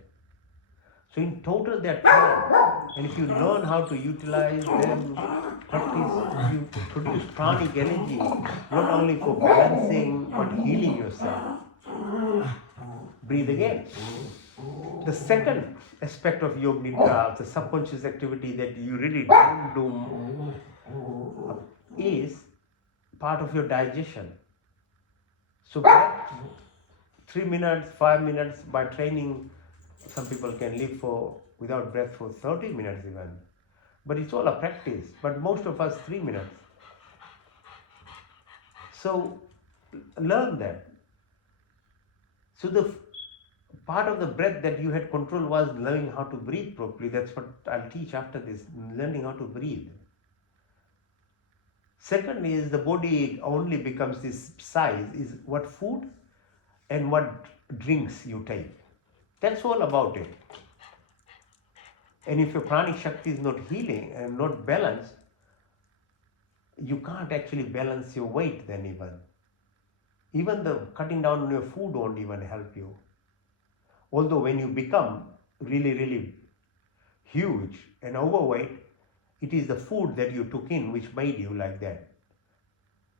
So in total there are 10. And if you learn how to utilize them, practice, you produce pranic energy, not only for balancing, but healing yourself. Breathe again. The second aspect of Yoga Nidra, the subconscious activity that you really don't do, is part of your digestion. So breath, 3 minutes, 5 minutes, by training, some people can live without breath for 30 minutes even. But it's all a practice. But most of us 3 minutes. So learn that. So the part of the breath that you had control was learning how to breathe properly. That's what I'll teach after this, learning how to breathe. Second is the body only becomes this size is what food and what drinks you take. That's all about it. And if your pranic shakti is not healing and not balanced, you can't actually balance your weight then even. Even the cutting down on your food won't even help you. Although when you become really, really huge and overweight, it is the food that you took in which made you like that.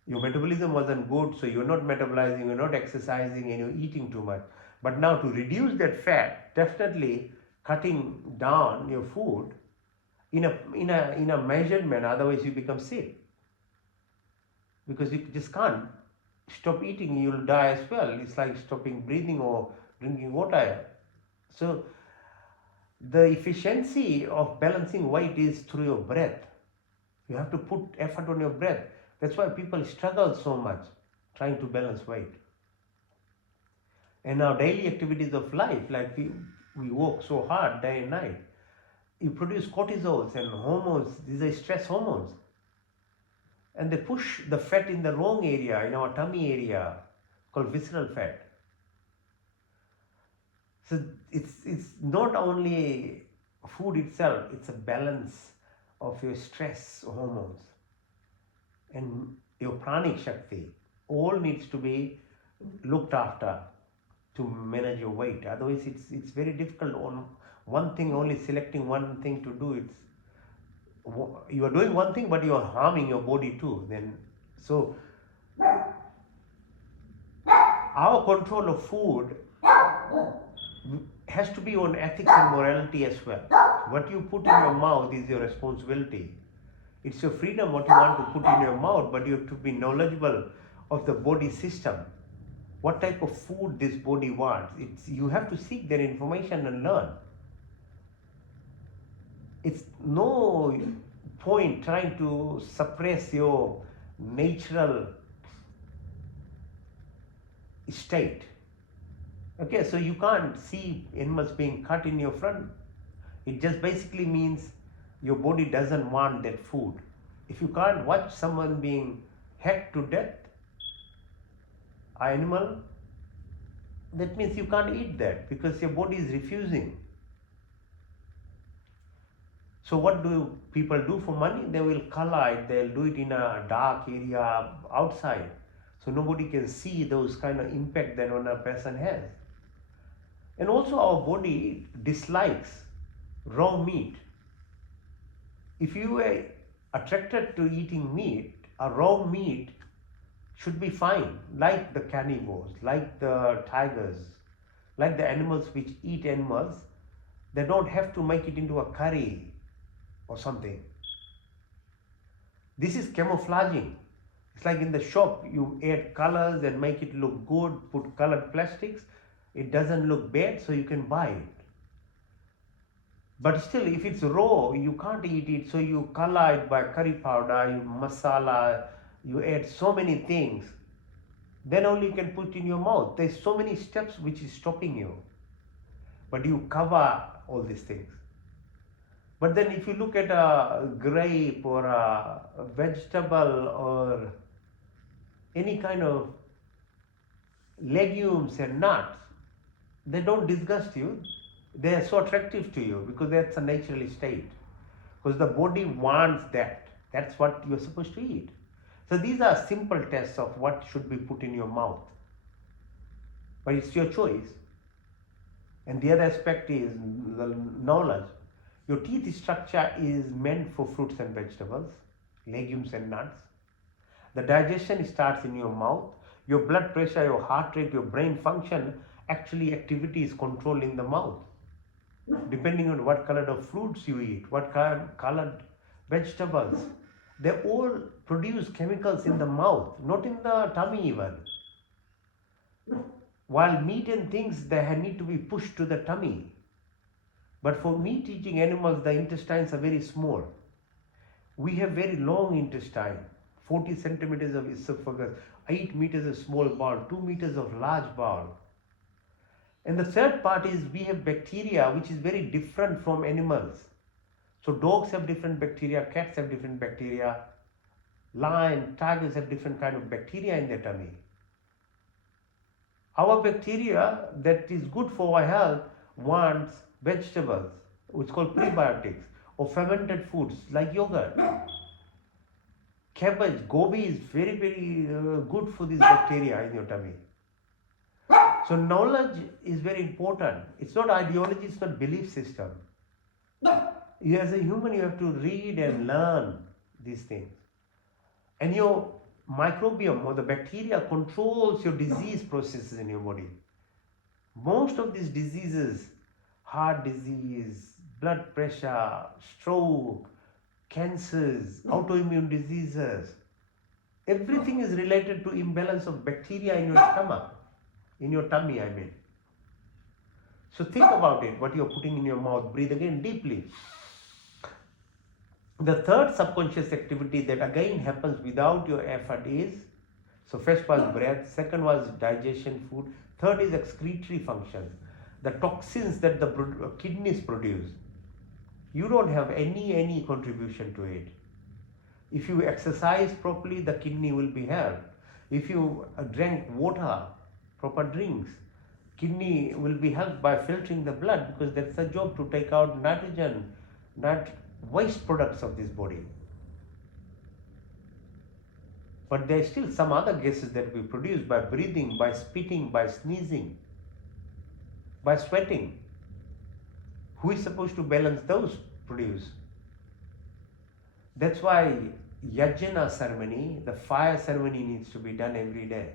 Your metabolism wasn't good, so you're not metabolizing, you're not exercising, and you're eating too much. But now to reduce that fat, definitely cutting down your food in a measured manner, otherwise you become sick. Because you just can't stop eating, you'll die as well. It's like stopping breathing or drinking water. So the efficiency of balancing weight is through your breath. You have to put effort on your breath. That's why people struggle so much trying to balance weight. And our daily activities of life, like we work so hard day and night, you produce cortisols and hormones. These are stress hormones. And they push the fat in the wrong area, in our tummy area, called visceral fat. So it's not only food itself, it's a balance of your stress hormones and your pranic shakti. All needs to be looked after to manage your weight. Otherwise, it's very difficult on one thing only, selecting one thing to do. You are doing one thing, but you are harming your body too. Then so our control of food has to be on ethics and morality as well. What you put in your mouth is your responsibility. It's your freedom what you want to put in your mouth, but you have to be knowledgeable of the body system. What type of food this body wants. You have to seek that information and learn. It's no point trying to suppress your natural state. Okay, so you can't see animals being cut in your front. It just basically means your body doesn't want that food. If you can't watch someone being hacked to death, an animal, that means you can't eat that because your body is refusing. So what do people do for money? They will color it, they'll do it in a dark area outside. So nobody can see those kind of impact that one a person has. And also our body dislikes raw meat. If you are attracted to eating meat, a raw meat should be fine, like the carnivores, like the tigers, like the animals which eat animals. They don't have to make it into a curry or something. This is camouflaging. It's like in the shop, you add colors and make it look good, put colored plastics. It doesn't look bad, so you can buy it. But still, if it's raw, you can't eat it, so you color it by curry powder, you masala, you add so many things. Then only you can put in your mouth. There's so many steps which is stopping you. But you cover all these things. But then if you look at a grape or a vegetable or any kind of legumes and nuts, they don't disgust you. They are so attractive to you because that's a natural state. Because the body wants that. That's what you're supposed to eat. So these are simple tests of what should be put in your mouth. But it's your choice. And the other aspect is the knowledge. Your teeth structure is meant for fruits and vegetables, legumes and nuts. The digestion starts in your mouth. Your blood pressure, your heart rate, your brain function, actually activity is controlled in the mouth. Depending on what color of fruits you eat, what colored vegetables, they all produce chemicals in the mouth, not in the tummy even. While meat and things, they need to be pushed to the tummy. But for meat-eating animals, the intestines are very small. We have very long intestine, 40 centimeters of esophagus, 8 meters of small bowel, 2 meters of large bowel. And the third part is we have bacteria which is very different from animals. So dogs have different bacteria, cats have different bacteria, lion, tigers have different kind of bacteria in their tummy. Our bacteria that is good for our health wants vegetables, which is called prebiotics, or fermented foods like yogurt. Cabbage, gobi is very, very good for these bacteria in your tummy. So knowledge is very important. It's not ideology, it's not belief system. You as a human, you have to read and learn these things. And your microbiome or the bacteria controls your disease processes in your body. Most of these diseases, heart disease, blood pressure, stroke, cancers, autoimmune diseases, everything is related to imbalance of bacteria in your stomach, in your tummy, I mean. So think about it, what you're putting in your mouth. Breathe again deeply. The third subconscious activity that again happens without your effort is, so first was breath, second was digestion, food, third is excretory functions. The toxins that the kidneys produce, you don't have any contribution to it. If you exercise properly, the kidney will be helped. If you drink water, proper drinks, kidney will be helped by filtering the blood, because that's the job, to take out nitrogen, not waste products of this body. But there are still some other gases that we produce by breathing, by spitting, by sneezing, by sweating. Who is supposed to balance those produce? That's why yajna ceremony, the fire ceremony, needs to be done every day.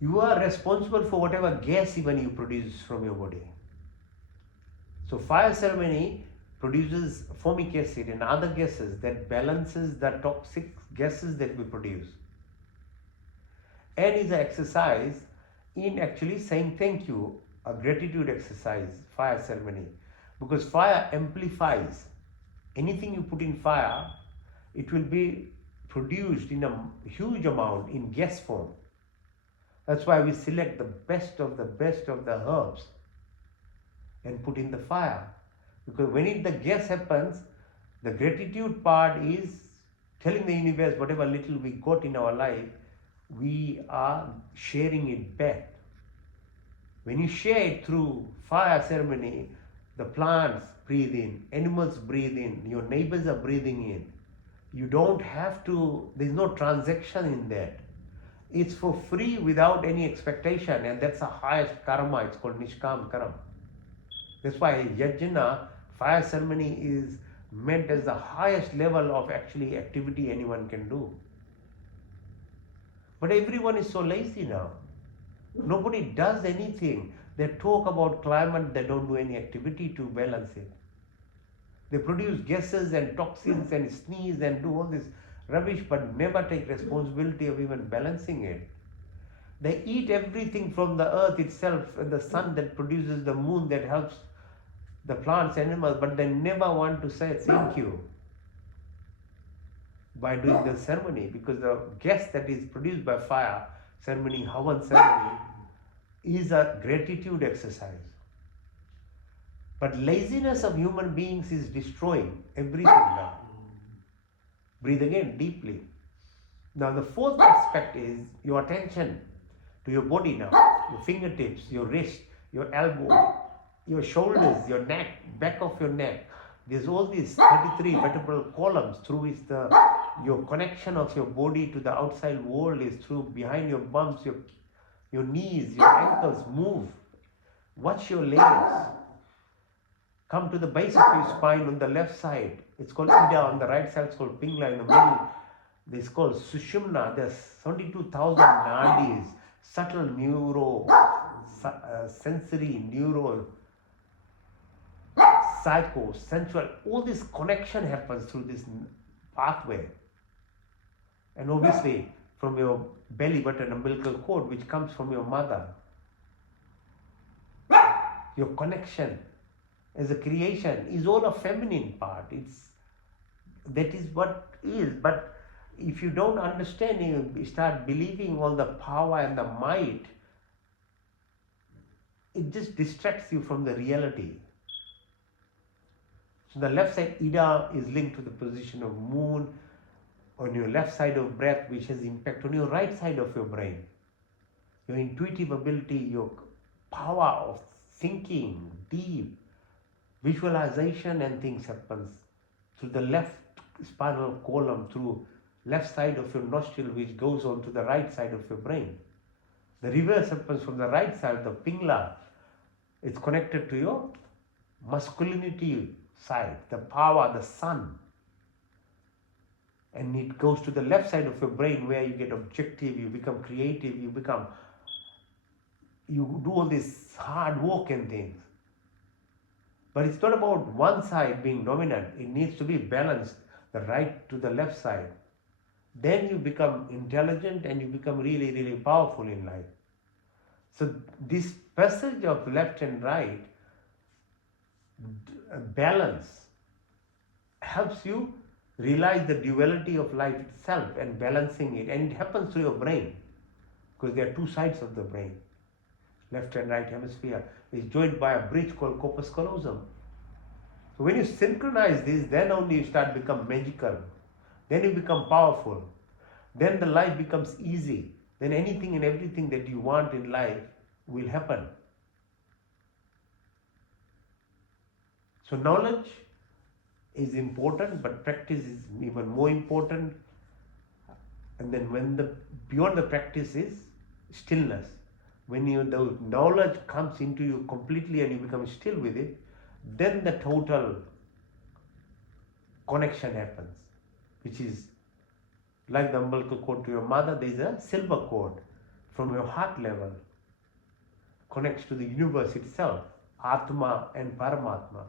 You are responsible for whatever gas even you produce from your body. So fire ceremony produces formic acid and other gases that balances the toxic gases that we produce, and is an exercise in actually saying thank you, a gratitude exercise, fire ceremony, because fire amplifies. Anything you put in fire, it will be produced in a huge amount in gas form. That's why we select the best of the herbs and put in the fire, because when the gas happens, the gratitude part is telling the universe whatever little we got in our life, we are sharing it back. When you share it through fire ceremony, the plants breathe in, animals breathe in, your neighbors are breathing in. You don't have to, there's no transaction in that. It's for free without any expectation, and that's the highest karma. It's called Nishkam Karma. That's why yajna, fire ceremony, is meant as the highest level of actually activity anyone can do. But everyone is so lazy now. Nobody does anything. They talk about climate, they don't do any activity to balance it. They produce gases and toxins and sneeze and do all this rubbish, but never take responsibility of even balancing it. They eat everything from the earth itself, and the sun that produces the moon that helps the plants, animals, but they never want to say thank you by doing the ceremony, because the gas that is produced by fire ceremony, Havan ceremony, is a gratitude exercise. But laziness of human beings is destroying everything now. Breathe again deeply. Now the fourth aspect is your attention to your body now, your fingertips, your wrist, your elbow, your shoulders, your neck, back of your neck. There's all these 33 vertebral columns through which your connection of your body to the outside world is through behind your bumps, your knees, your ankles move. Watch your legs. Come to the base of your spine on the left side. It's called Ida. On the right side, it's called Pingla. In the middle, this is called Sushumna. There's 72,000 nadis, subtle sensory, neuro, psycho, sensual. All this connection happens through this pathway. And obviously, from your belly button, umbilical cord, which comes from your mother. Your connection as a creation is all a feminine part. That is what is. But if you don't understand, you start believing all the power and the might, it just distracts you from the reality. So the left side Ida is linked to the position of moon on your left side of breath, which has impact on your right side of your brain. Your intuitive ability, your power of thinking deep, visualization and things happens through the left spinal column, through left side of your nostril, which goes on to the right side of your brain. The reverse happens from the right side, the Pingla. It's connected to your masculinity side, the power, the sun. And it goes to the left side of your brain, where you get objective, you become creative, you do all this hard work and things. But it's not about one side being dominant. It needs to be balanced, the right to the left side. Then you become intelligent and you become really, really powerful in life. So this passage of left and right, balance, helps you realize the duality of life itself and balancing it. And it happens through your brain, because there are two sides of the brain. Left and right hemisphere is joined by a bridge called corpus callosum. So when you synchronize this, then only you start become magical. Then you become powerful. Then the life becomes easy. Then anything and everything that you want in life will happen. So knowledge is important, but practice is even more important. And then beyond the practice is stillness. When the knowledge comes into you completely and you become still with it, then the total connection happens, which is like the umbilical cord to your mother. There is a silver cord from your heart level, connects to the universe itself, Atma and Paramatma.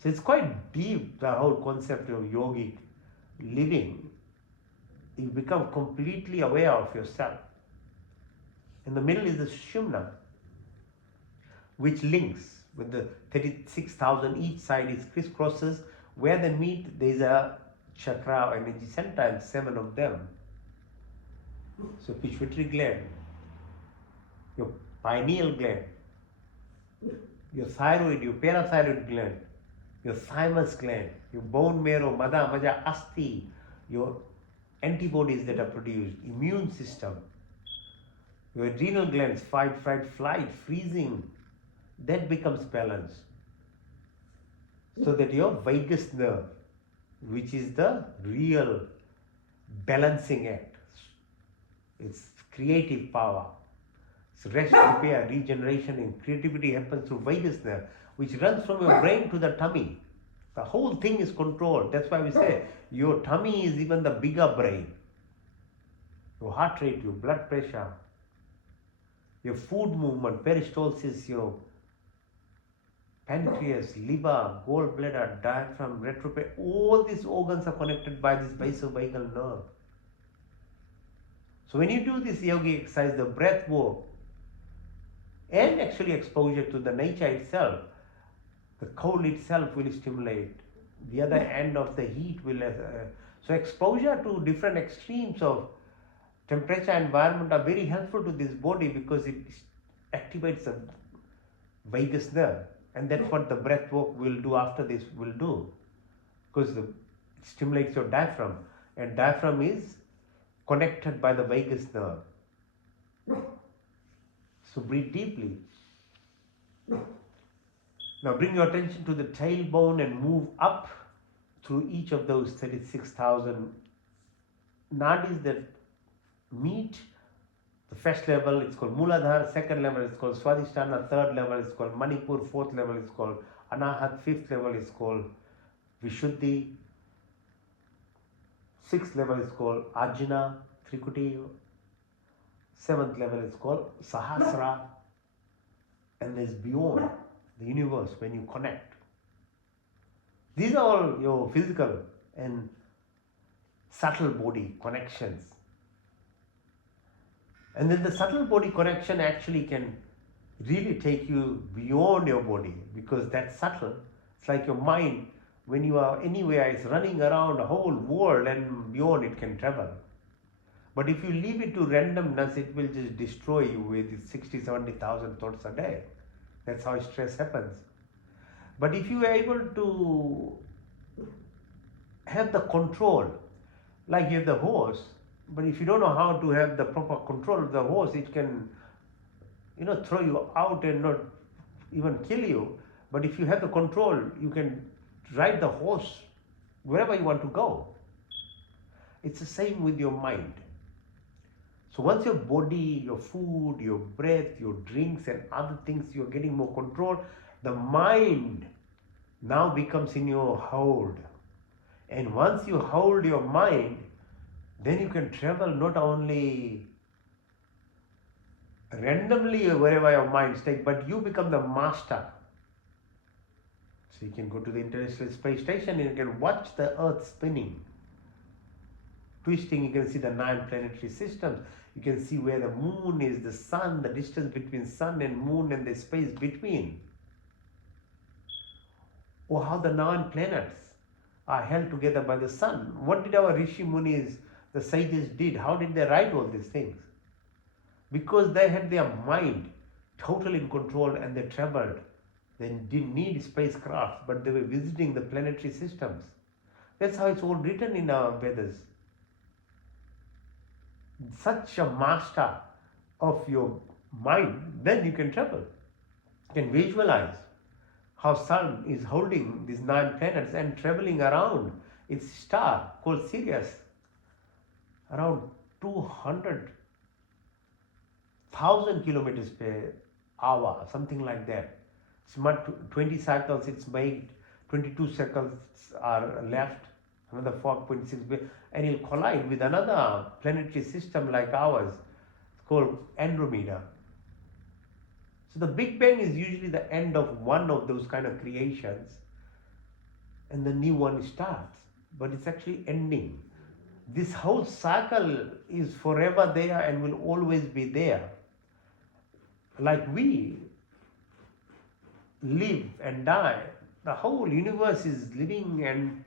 So it's quite deep, the whole concept of yogic living. You become completely aware of yourself. In the middle is the Sushumna, which links with the 36,000. Each side is crisscrosses. Where they meet, there is a chakra or energy center, and 7 of them. So pituitary gland, your pineal gland, your thyroid, your parathyroid gland, your thymus gland, your bone marrow, mada, maja, asti, your antibodies that are produced, immune system, your adrenal glands, fight, fight, flight, freezing, that becomes balanced. So that your vagus nerve, which is the real balancing act, it's creative power. So rest, repair, regeneration and creativity happens through vagus nerve, which runs from your brain to the tummy. The whole thing is controlled. That's why we say your tummy is even the bigger brain. Your heart rate, your blood pressure, your food movement, peristalsis, your pancreas, liver, gallbladder, diaphragm, retrograde, all these organs are connected by this vasovagal nerve. So when you do this yogi exercise, the breath work, and actually exposure to the nature itself, the cold itself will stimulate. The other end of the heat will. So exposure to different extremes of temperature environment are very helpful to this body, because it activates the vagus nerve. And that's what the breath work will do after this will do. Because it stimulates your diaphragm. And diaphragm is connected by the vagus nerve. So breathe deeply. Now bring your attention to the tailbone and move up through each of those 36,000 nadis that meet. The first level is called Muladhara, second level is called Swadhisthana, third level is called Manipur, fourth level is called Anahat, fifth level is called Vishuddhi, sixth level is called Ajna, Trikuti, seventh level is called Sahasra, and there's beyond the universe when you connect. These are all your physical and subtle body connections. And then the subtle body connection actually can really take you beyond your body, because that's subtle. It's like your mind, when you are anywhere, it's running around the whole world, and beyond it can travel. But if you leave it to randomness, it will just destroy you with 60, 70,000 thoughts a day. That's how stress happens. But if you are able to have the control, like you have the horse, but if you don't know how to have the proper control of the horse, it can, throw you out and not even kill you. But if you have the control, you can ride the horse wherever you want to go. It's the same with your mind. So once your body, your food, your breath, your drinks and other things, you're getting more control, the mind now becomes in your hold. And once you hold your mind, then you can travel not only randomly wherever your mind takes, but you become the master. So you can go to the International Space Station and you can watch the Earth spinning, twisting. You can see the 9 planetary systems. You can see where the moon is, the sun, the distance between sun and moon and the space between. or how the 9 planets are held together by the sun. What did our Rishi Munis, the sages, did? How did they write all these things? Because they had their mind totally in control and they traveled. They didn't need spacecraft, but they were visiting the planetary systems. That's how it's all written in our Vedas. Such a master of your mind, then you can travel. You can visualize how sun is holding these 9 planets and traveling around its star called Sirius around 200,000 kilometers per hour, something like that. It's 20 cycles it's made, 22 cycles are left, another 4.6, and it'll collide with another planetary system like ours. It's called Andromeda. So the Big Bang is usually the end of one of those kind of creations and the new one starts, but it's actually ending. This whole cycle is forever there and will always be there. Like we live and die, the whole universe is living and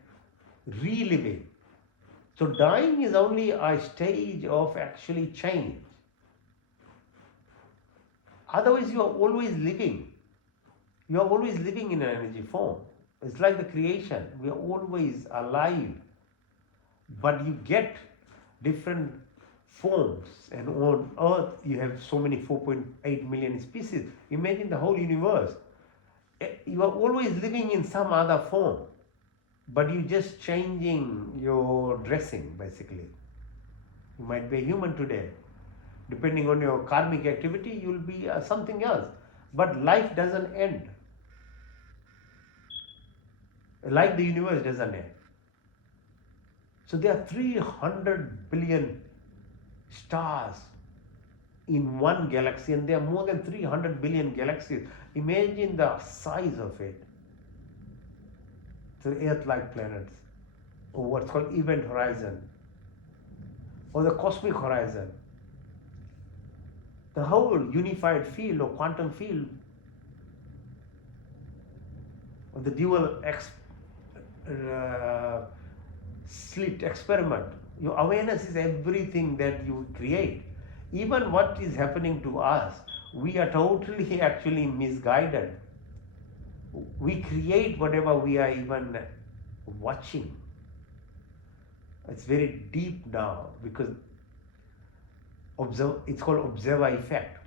reliving. So dying is only a stage of actually change. Otherwise, you are always living. You are always living in an energy form. It's like the creation. We are always alive. But you get different forms. And on Earth, you have so many 4.8 million species. Imagine the whole universe. You are always living in some other form. But you're just changing your dressing, basically. You might be a human today. Depending on your karmic activity, you'll be something else. But life doesn't end. Like the universe doesn't end. So there are 300 billion stars in one galaxy, and there are more than 300 billion galaxies. Imagine the size of it. So Earth-like planets, or what's called event horizon, or the cosmic horizon. The whole unified field or quantum field of the dual slit experiment. Your awareness is everything that you create. Even what is happening to us, we are totally actually misguided. We create whatever we are even watching. It's very deep now because it's called observer effect.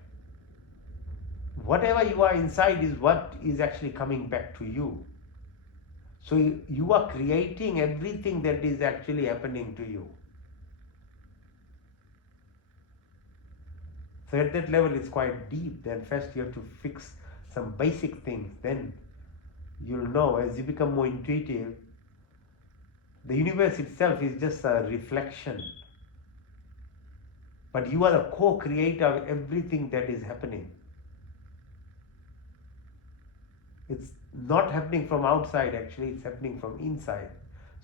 Whatever you are inside is what is actually coming back to you. So you are creating everything that is actually happening to you. So at that level it's quite deep. Then first you have to fix some basic things. Then you'll know as you become more intuitive. The universe itself is just a reflection. But you are the co-creator of everything that is happening. It's not happening from outside actually, it's happening from inside.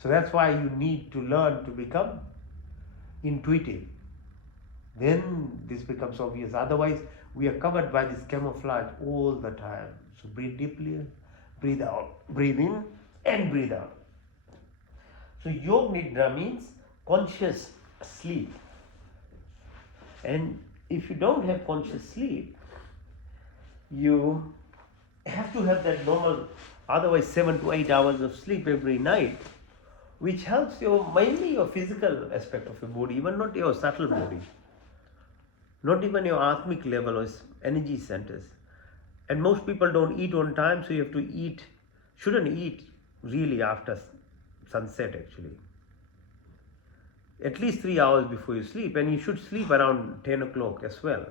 So that's why you need to learn to become intuitive. Then this becomes obvious. Otherwise, we are covered by this camouflage all the time. So breathe deeply, breathe out, breathe in and breathe out. So Yog Nidra means conscious sleep. And if you don't have conscious sleep, you have to have that normal, otherwise 7 to 8 hours of sleep every night, which helps your mainly your physical aspect of your body, even not your subtle body, not even your atmic level or energy centers. And most people don't eat on time, so you have to eat, shouldn't eat really after sunset actually. At least 3 hours before you sleep, and you should sleep around 10 o'clock as well.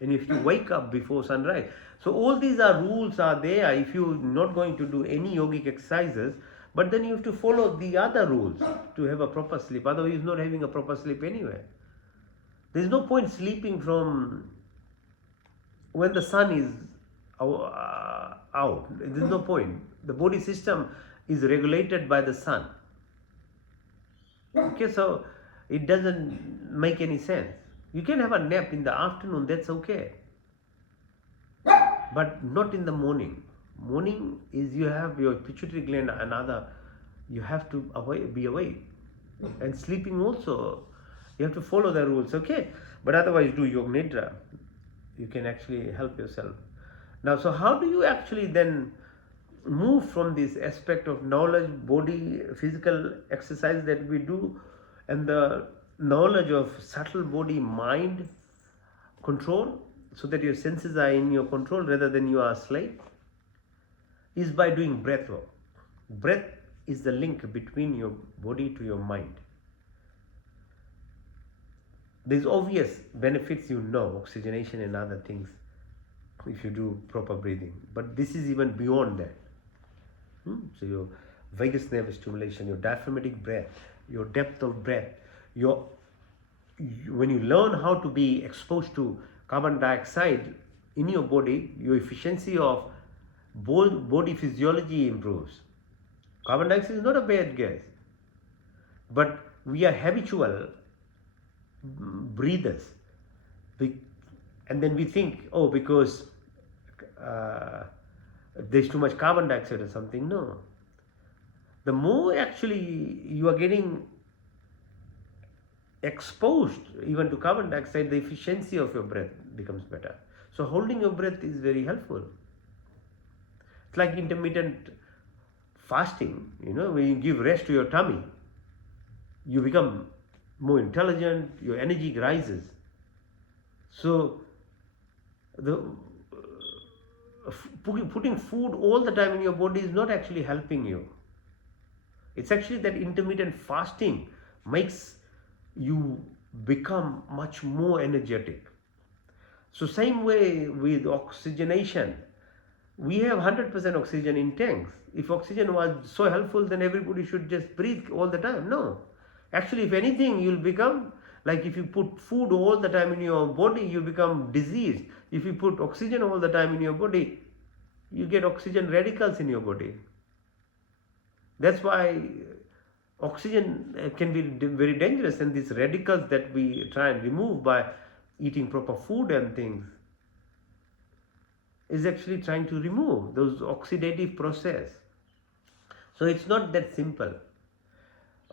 And if you wake up before sunrise. So all these rules are there if you're not going to do any yogic exercises, but then you have to follow the other rules to have a proper sleep. Otherwise you're not having a proper sleep anyway. There's no point sleeping from when the sun is out. There's no point. The body system is regulated by the sun. Okay, so it doesn't make any sense. You can have a nap in the afternoon, that's okay. But not in the morning. Morning is you have your pituitary gland, another, you have to be awake. And sleeping also, you have to follow the rules, okay? But otherwise, do Yoga Nidra. You can actually help yourself. Now, so how do you actually then move from this aspect of knowledge, body, physical exercise that we do, and the knowledge of subtle body, mind control, so that your senses are in your control rather than you are a slave, is by doing breath work. Breath is the link between your body to your mind. There's obvious benefits, oxygenation and other things, if you do proper breathing. But this is even beyond that. So your vagus nerve stimulation, your diaphragmatic breath, your depth of breath, when you learn how to be exposed to carbon dioxide in your body, your efficiency of body physiology improves. Carbon dioxide is not a bad gas, but we are habitual breathers, and then we think, oh, because there's too much carbon dioxide or something. No, the more actually you are getting exposed even to carbon dioxide, the efficiency of your breath becomes better. So holding your breath is very helpful. It's like intermittent fasting, when you give rest to your tummy, you become more intelligent, your energy rises. So putting food all the time in your body is not actually helping you. It's actually that intermittent fasting makes you become much more energetic. So same way with oxygenation, we have 100% oxygen in tanks. If oxygen was so helpful, then everybody should just breathe all the time. No, actually, if anything, you'll become like, if you put food all the time in your body, you become diseased. If you put oxygen all the time in your body, you get oxygen radicals in your body. That's why oxygen can be very dangerous, and these radicals that we try and remove by eating proper food and things is actually trying to remove those oxidative process. So it's not that simple.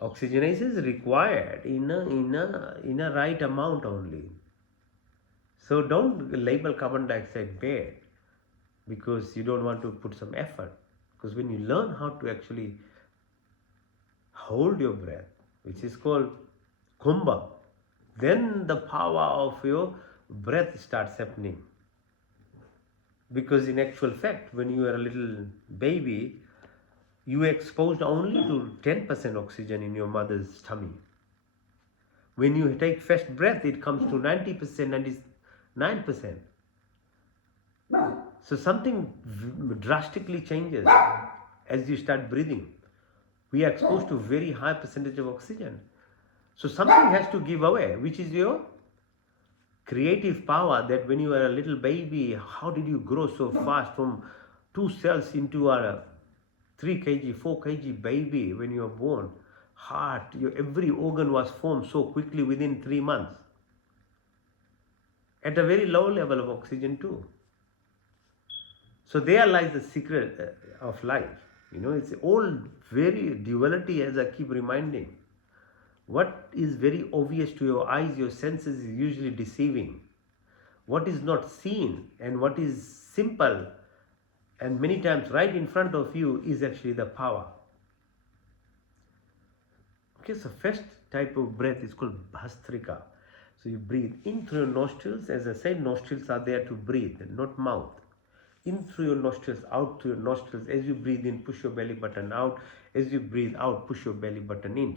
Oxygenation is required in a right amount only. So don't label carbon dioxide bad because you don't want to put some effort. Because when you learn how to actually hold your breath, which is called kumbha, then the power of your breath starts happening. Because in actual fact, when you are a little baby, you are exposed only to 10% oxygen in your mother's tummy. When you take first breath, it comes to 90%, 99%. So something drastically changes as you start breathing. We are exposed to very high percentage of oxygen. So something has to give away, which is your creative power, that when you are a little baby, how did you grow so fast from 2 cells into a 3 kg, 4 kg baby when you were born? Heart, your every organ was formed so quickly within 3 months. At a very low level of oxygen too. So there lies the secret of life. It's all very duality, as I keep reminding. What is very obvious to your eyes, your senses, is usually deceiving. What is not seen and what is simple and many times right in front of you is actually the power. Okay, so first type of breath is called Bhastrika. So you breathe in through your nostrils. As I said, nostrils are there to breathe, not mouth. In through your nostrils, out through your nostrils. As you breathe in, push your belly button out. As you breathe out, push your belly button in.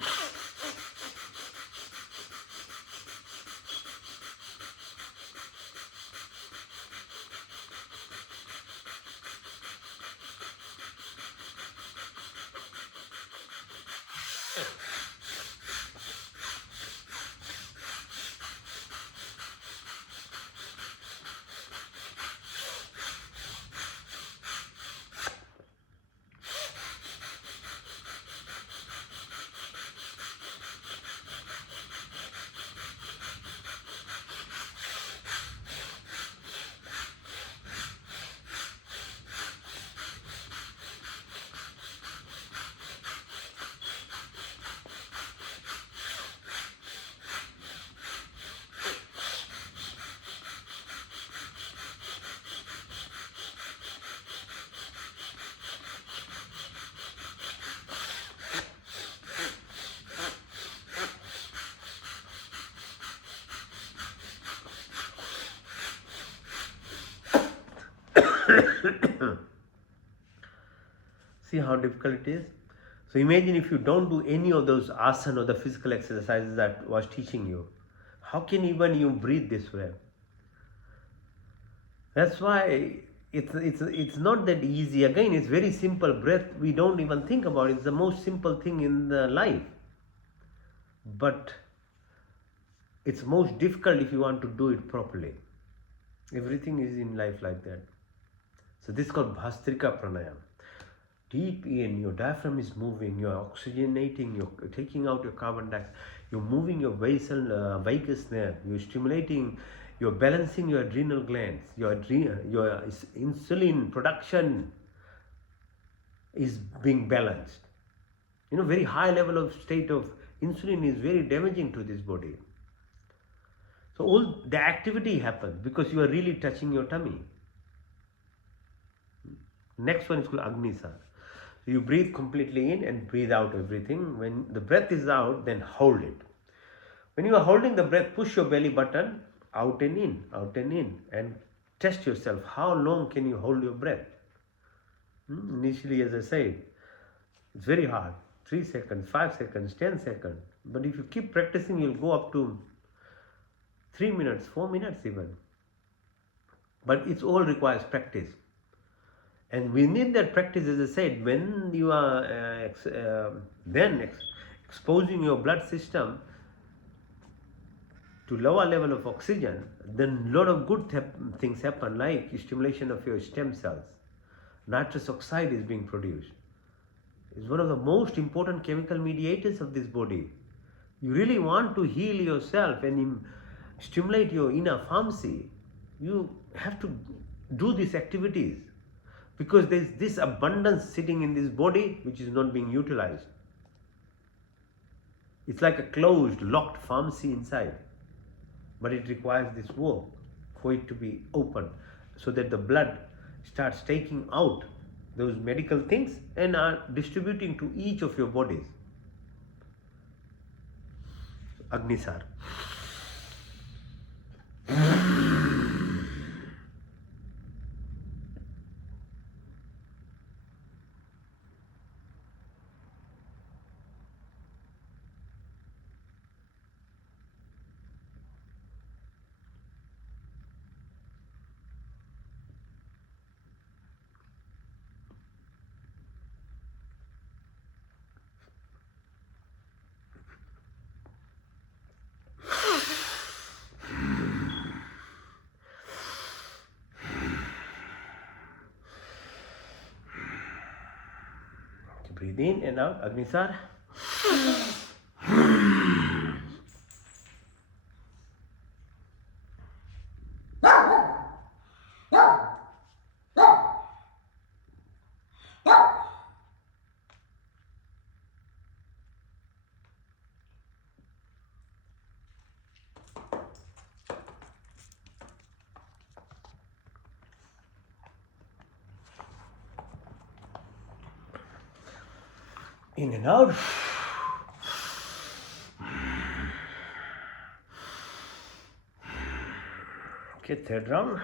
See how difficult it is? So imagine if you don't do any of those asana or the physical exercises that I was teaching you. How can even you breathe this way? That's why it's not that easy. Again, it's very simple. Breath we don't even think about. It's the most simple thing in the life. But it's most difficult if you want to do it properly. Everything is in life like that. So this is called Bhastrika Pranayam. Deep in, your diaphragm is moving, you're oxygenating, you're taking out your carbon dioxide, you're moving your vagus nerve, you're stimulating, you're balancing your adrenal glands, your insulin production is being balanced. Very high level of state of insulin is very damaging to this body. So all the activity happens because you are really touching your tummy. Next one is called Agnisar. So you breathe completely in and breathe out everything. When the breath is out, then hold it. When you are holding the breath, push your belly button out and in, and test yourself. How long can you hold your breath? Initially, as I said, it's very hard. 3 seconds, 5 seconds, 10 seconds. But if you keep practicing, you'll go up to 3 minutes, 4 minutes even. But it all requires practice. And within that practice, as I said, when you are exposing your blood system to lower level of oxygen, then a lot of good things happen, like stimulation of your stem cells. Nitrous oxide is being produced. It's one of the most important chemical mediators of this body. You really want to heal yourself and stimulate your inner pharmacy, you have to do these activities. Because there is this abundance sitting in this body which is not being utilized. It's like a closed, locked pharmacy inside. But it requires this work for it to be open so that the blood starts taking out those medical things and are distributing to each of your bodies. Agnisar. Breathe in and out, Agnisar. In and out. Okay, third round.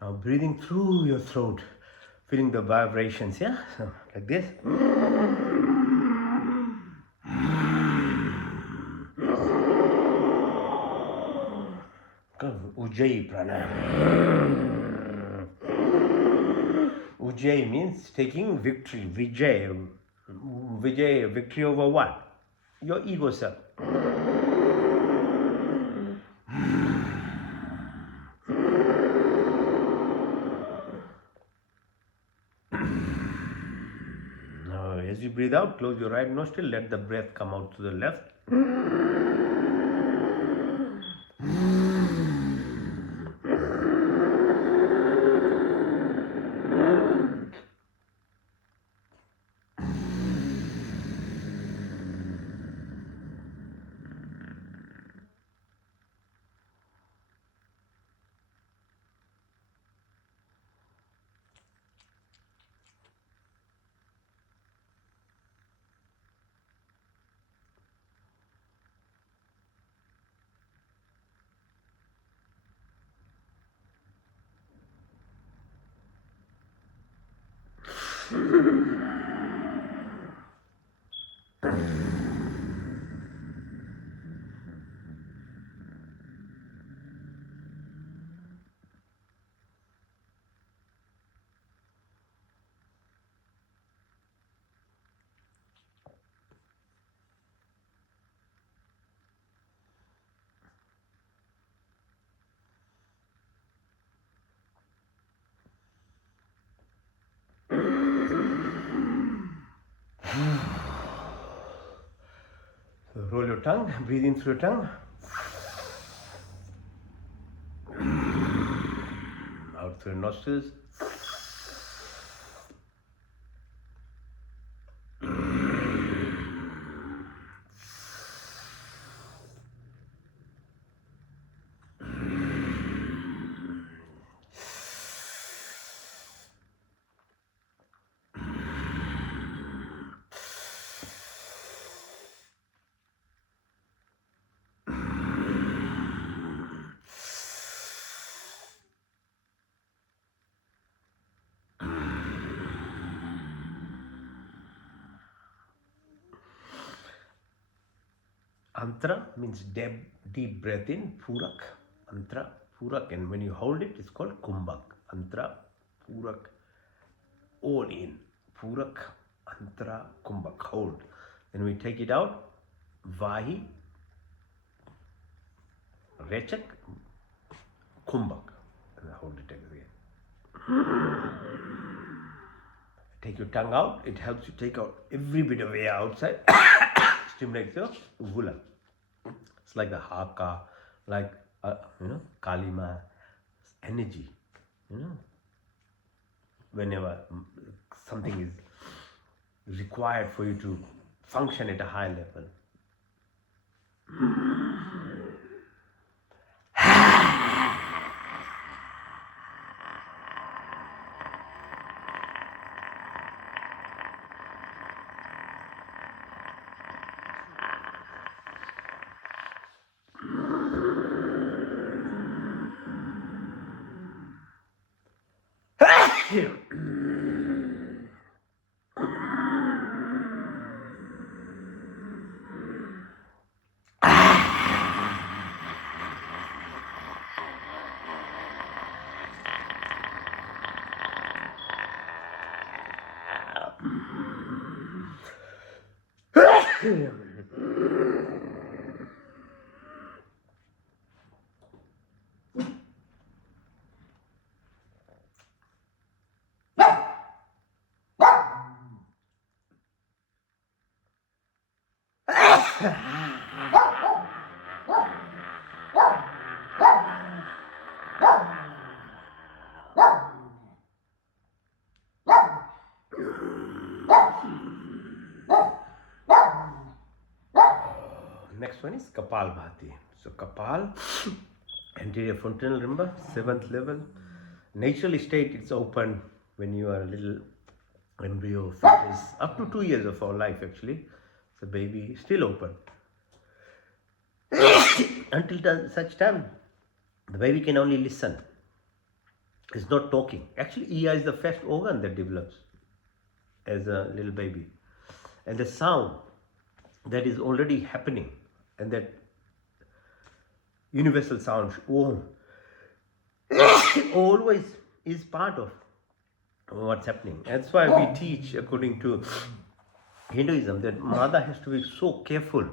Now breathing through your throat, feeling the vibrations, yeah? So, like this. Ujjayi pranayam. Ujjayi means taking victory, Vijay. Vijay, victory over what? Your ego self. Now, as you breathe out, close your right nostril, let the breath come out to the left. So roll your tongue, breathe in through your tongue. Out through your nostrils. Antra means deep breath in, Purak. Antra, Purak, and when you hold it, it's called Kumbhak. Antra, Purak, all in. Purak, Antra, Kumbhak, hold. Then we take it out, Vahi, Rechak, Kumbhak, and I hold it again. Take your tongue out, it helps you take out every bit of air outside, stimulates your Uvula. It's like the Haka, like, Kalima energy, whenever something is required for you to function at a high level. Next one is Kapalbhati. So Kapal, anterior frontal, remember, 7th level. Natural state, it's open when you are a little embryo, fetus, up to 2 years of our life actually. The baby is still open. Until such time, the baby can only listen. It's not talking. Actually, ear is the first organ that develops as a little baby. And the sound that is already happening, and that universal sound, always is part of what's happening. That's why we teach, according to Hinduism, that mother has to be so careful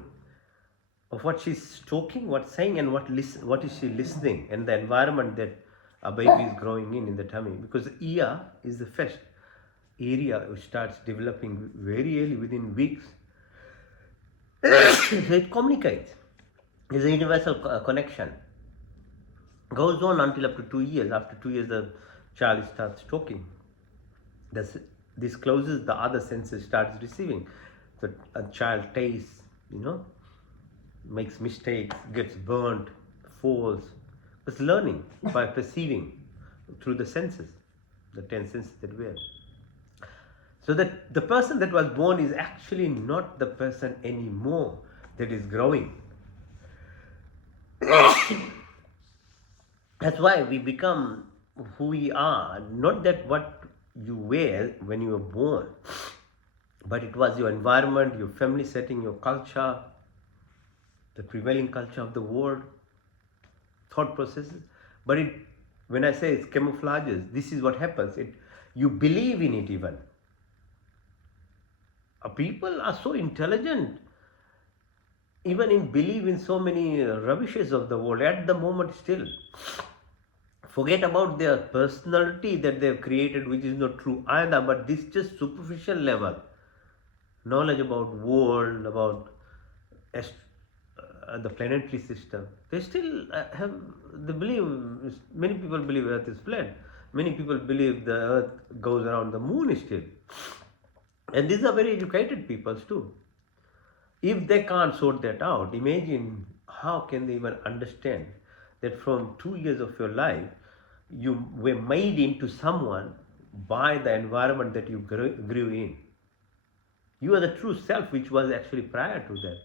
of what she's talking, what's saying, and what is she listening, and the environment that a baby is growing in the tummy. Because the ear is the first area which starts developing very early, within weeks. So it communicates. There's a universal connection. Goes on until up to 2 years. After 2 years, the child starts talking. This closes, the other senses starts receiving. So a child tastes, makes mistakes, gets burnt, falls. It's learning by perceiving through the senses, the 10 senses that we have. So that the person that was born is actually not the person anymore that is growing. That's why we become who we are, not that what you were when you were born, but it was your environment, your family setting, your culture, the prevailing culture of the world, thought processes. But it, when I say it's camouflages, this is what happens. You believe in it even. People are so intelligent, even in believe in so many rubbishes of the world at the moment still. Forget about their personality that they've created, which is not true either, but this just superficial level knowledge about world, about the planetary system. They still they believe, many people believe Earth is flat. Many people believe the Earth goes around the moon still. And these are very educated people too. If they can't sort that out, imagine how can they even understand that from 2 years of your life, you were made into someone by the environment that you grew in. You are the true self, which was actually prior to that.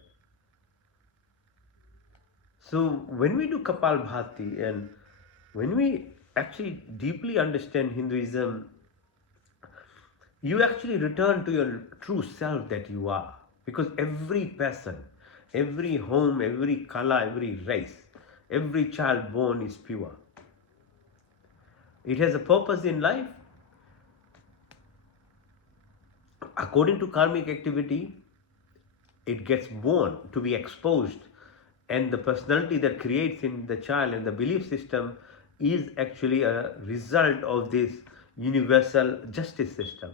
So when we do Kapalbhati and when we actually deeply understand Hinduism, you actually return to your true self that you are. Because every person, every home, every color, every race, every child born is pure. It has a purpose in life. According to karmic activity, it gets born to be exposed, and the personality that creates in the child and the belief system is actually a result of this universal justice system.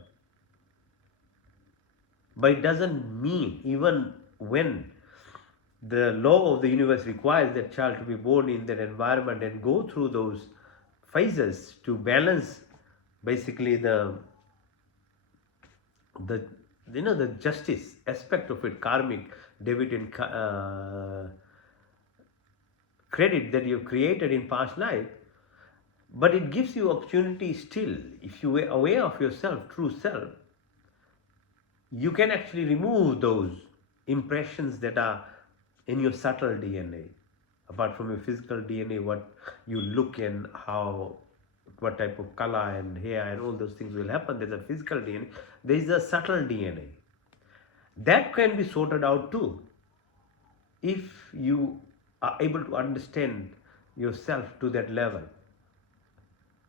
But it doesn't mean, even when the law of the universe requires that child to be born in that environment and go through those phases to balance basically the the justice aspect of it, karmic debit and credit that you've created in past life. But it gives you opportunity still, if you are aware of yourself, true self, you can actually remove those impressions that are in your subtle DNA. Apart from your physical DNA, what you look and how, what type of color and hair and all those things will happen. There's a physical DNA. There is a subtle DNA. That can be sorted out too, if you are able to understand yourself to that level.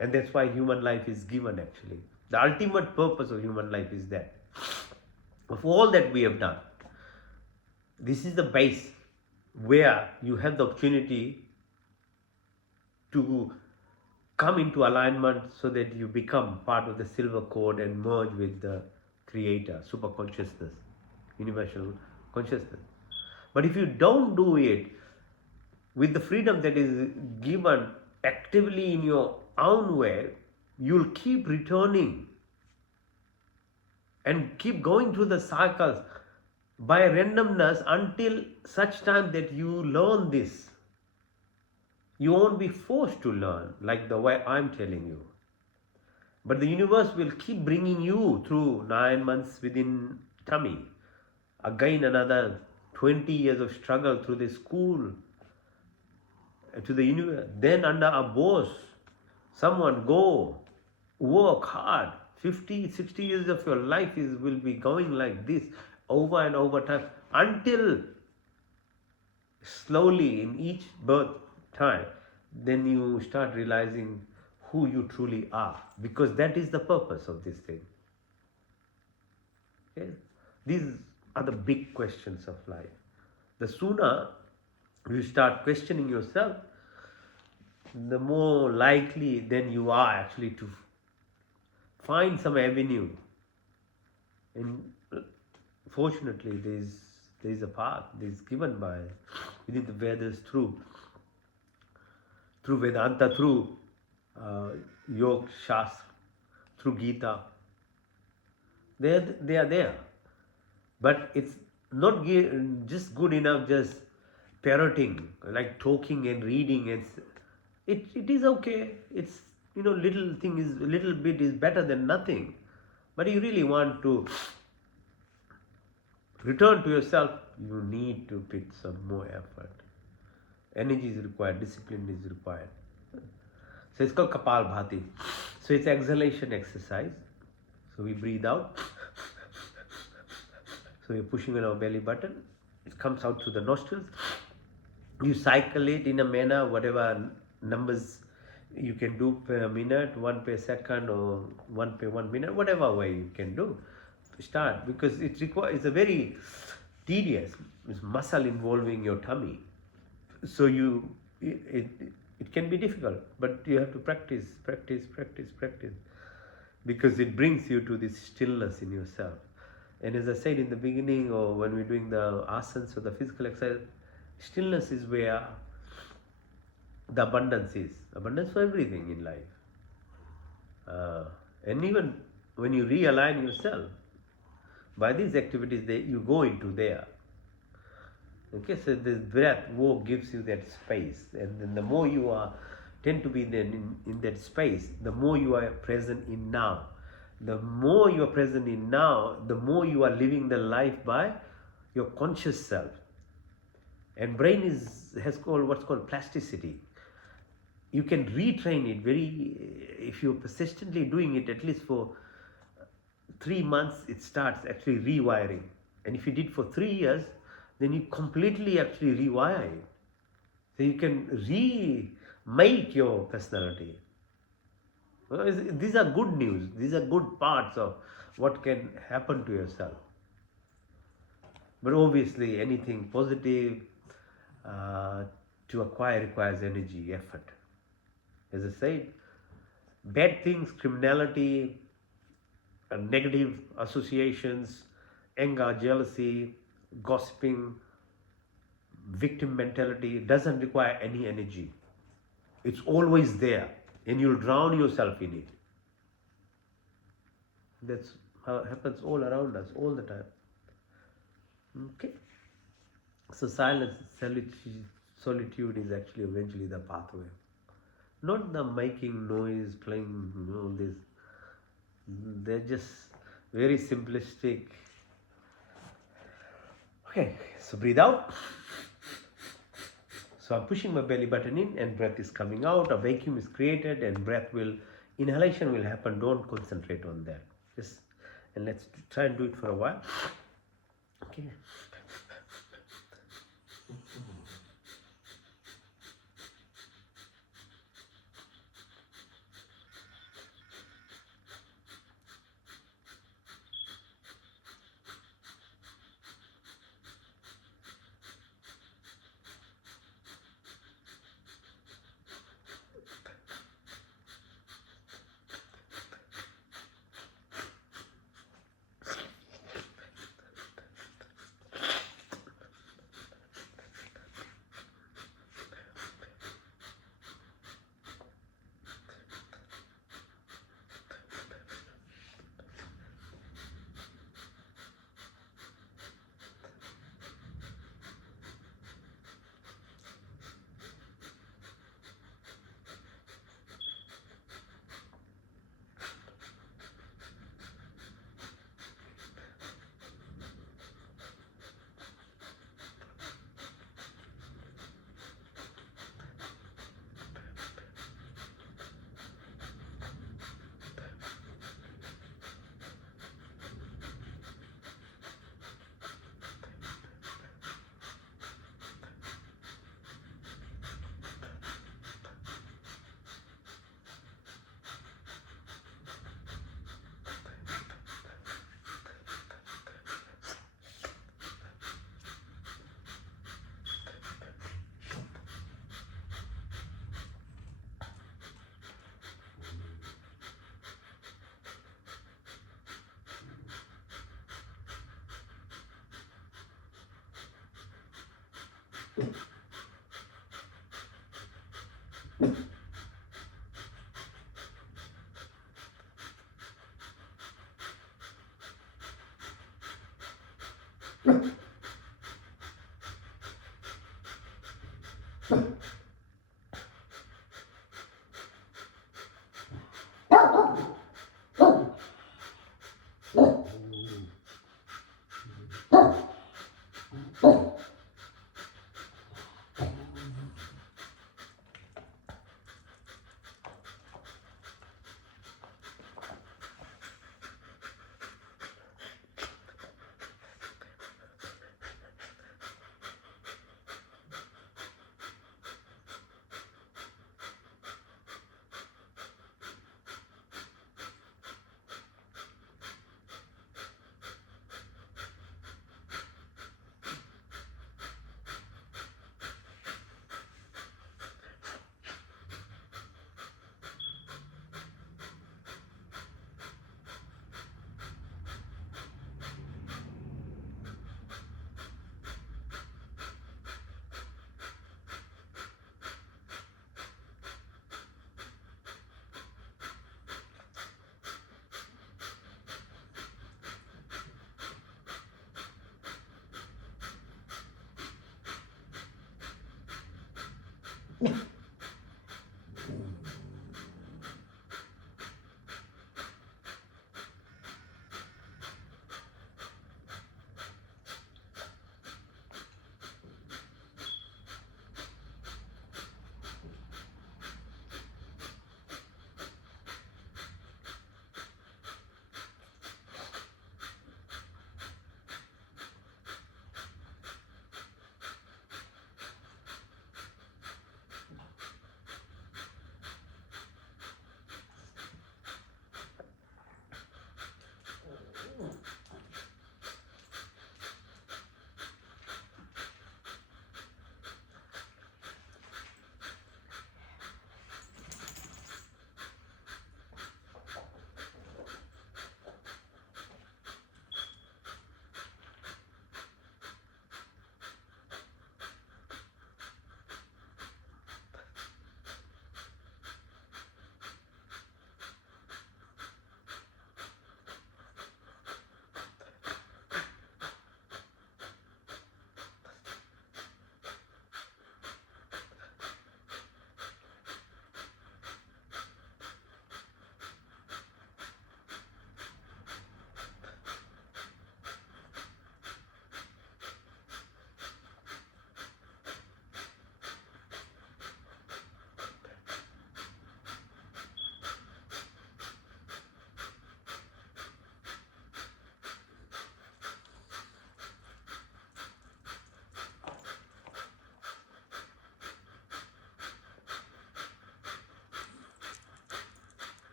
And that's why human life is given actually. The ultimate purpose of human life is that. Of all that we have done, this is the base where you have the opportunity to come into alignment so that you become part of the silver cord and merge with the creator, super consciousness, universal consciousness. But if you don't do it with the freedom that is given actively in your own way, you'll keep returning and keep going through the cycles by randomness until such time that you learn this. You won't be forced to learn like the way I'm telling you. But the universe will keep bringing you through 9 months within tummy. Again another 20 years of struggle through the school, to the universe. Then under a boss, someone go, work hard. 50, 60 years of your life will be going like this over and over time until slowly in each birth time, then you start realizing who you truly are, because that is the purpose of this thing. Okay? These are the big questions of life. The sooner you start questioning yourself, the more likely then you are actually to find some avenue. And fortunately, there is a path that is given by within the Vedas through Vedanta, through Yoga Shastra, through Gita. They are there, but it's not just good enough just parroting, like talking and reading, and it is okay. It's little thing is little bit is better than nothing. But you really want to return to yourself, you need to put some more effort. Energy is required, discipline is required. So it's called Kapalbhati. So it's exhalation exercise. So we breathe out So you're pushing on our belly button, it comes out through the nostrils. You cycle it in a manner, whatever numbers you can do per minute, one per second, or one per 1 minute, whatever way you can do. Start, because it requires, it's a very tedious, it's muscle involving your tummy. So it can be difficult, but you have to practice, practice, practice, practice, because it brings you to this stillness in yourself. And as I said in the beginning, or when we're doing the asanas or the physical exercise, stillness is where the abundance is. Abundance for everything in life. And even when you realign yourself, by these activities, you go into there. Okay, so this breath walk gives you that space, and then the more you tend to be in that space, the more you are present in now. The more you are present in now, the more you are living the life by your conscious self. And brain has what's called plasticity. You can retrain it if you're persistently doing it at least for 3 months, it starts actually rewiring. And if you did for 3 years, then you completely actually rewire it. So you can remake your personality. Well, these are good news. These are good parts of what can happen to yourself. But obviously, anything positive to acquire requires energy, effort. As I said, bad things, criminality, negative associations, anger, jealousy, gossiping, victim mentality doesn't require any energy. It's always there, and you'll drown yourself in it. That's how it happens all around us, all the time. Okay? So silence, solitude is actually eventually the pathway. Not the making noise, playing all this. They're just very simplistic. Okay, so breathe out. So I'm pushing my belly button in and breath is coming out. A vacuum is created and inhalation will happen. Don't concentrate on that. And let's try and do it for a while. Okay.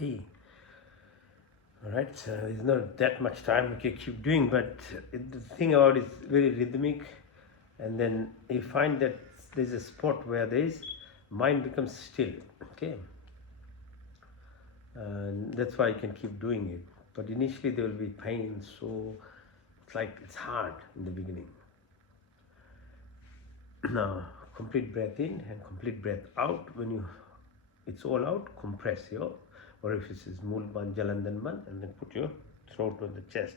Okay. All right. So there's not that much time we can keep doing, but the thing about it is very rhythmic, and then you find that there's a spot where there is mind becomes still. Okay. And that's why you can keep doing it. But initially there will be pain, so it's hard in the beginning. Now, complete breath in and complete breath out. When it's all out, compress your orifices, Mulban, Jalandanban, and then put your throat on the chest,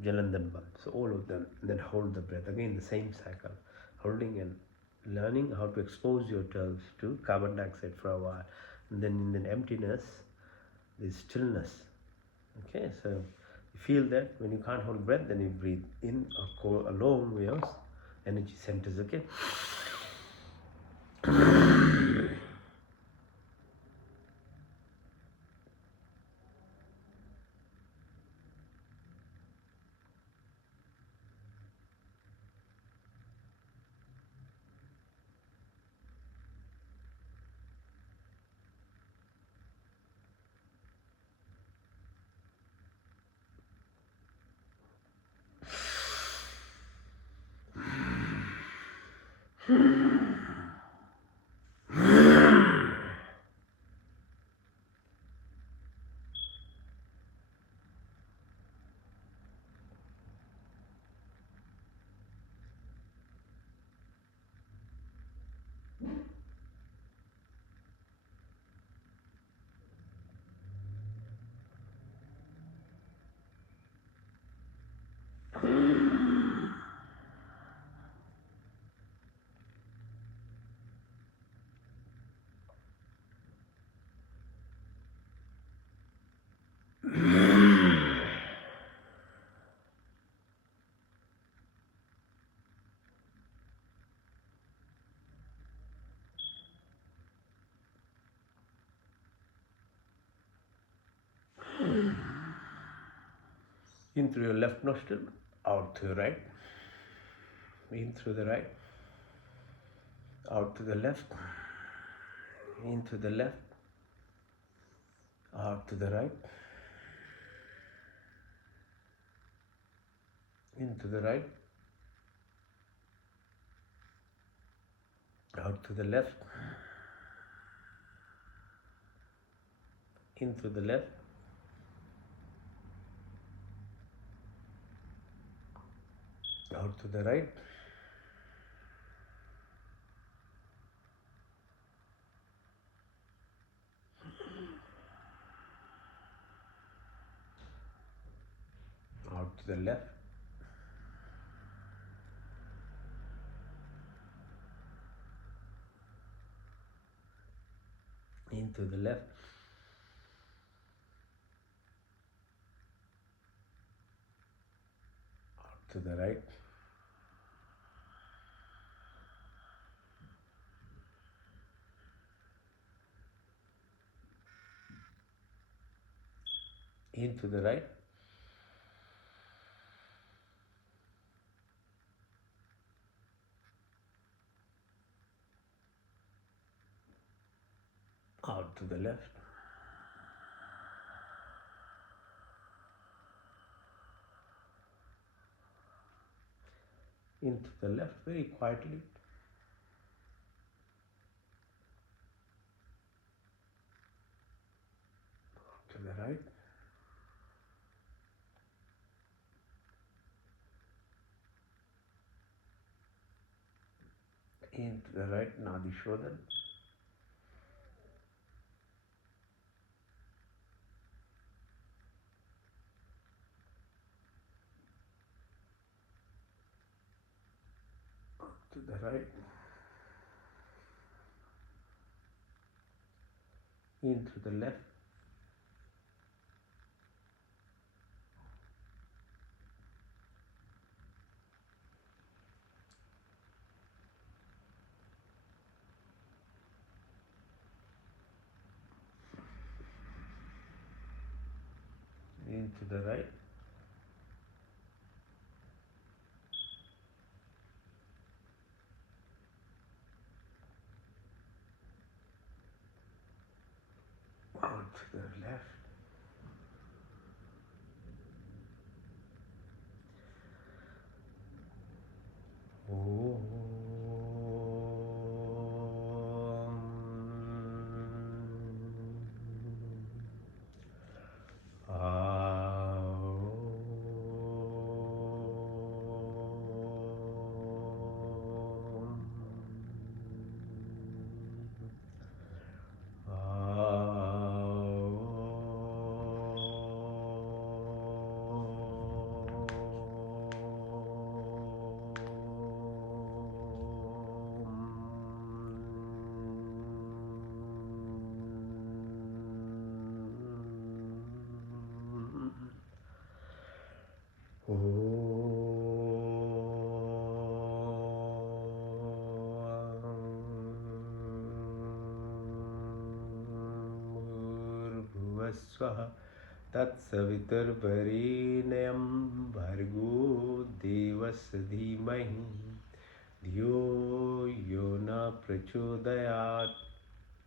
Jalandanban. So all of them, and then hold the breath. Again, the same cycle, holding and learning how to expose yourselves to carbon dioxide for a while. And then in the emptiness, there's stillness. Okay, so you feel that when you can't hold breath, then you breathe in or go along with your energy centers. Okay. In through your left nostril, out to the right. In through the right, out to the left. Into the left, out to the right. Into the right, out to the left. Into the left, out to the right. Out to the left. Into the left. Out to the right. Into the right. Out to the left. Into the left very quietly. Out to the right. Into the right, Nadi Shodhan. To the right. Into the left. Into the right. Out to the left. Svah तत्सवितुर्वरेण्यं भर्गो देवस्य धीमहि धियो यो न प्रचोदयात्।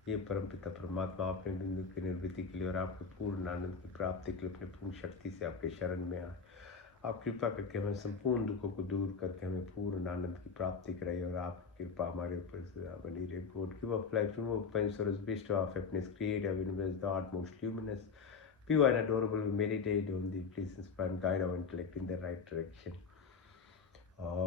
ये परमपिता परमात्मा अपने बिंदु की निर्वृत्ति के लिए और आपके पूर्ण आनंद की प्राप्ति के लिए अपनी पूर्ण शक्ति से आपके शरण में आए। आप कृपा करके हमें संपूर्ण दुखों को दूर करके हमें पूर्ण आनंद की प्राप्ति कराइए और आपकी कृपा हमारे ऊपर सदा बनी रहे। God give up life, remove pain, sorrows, bestow of happiness, create a universe, the utmost luminous, pure and adorable. We meditate on the please inspire and guide our intellect in the right direction. ओम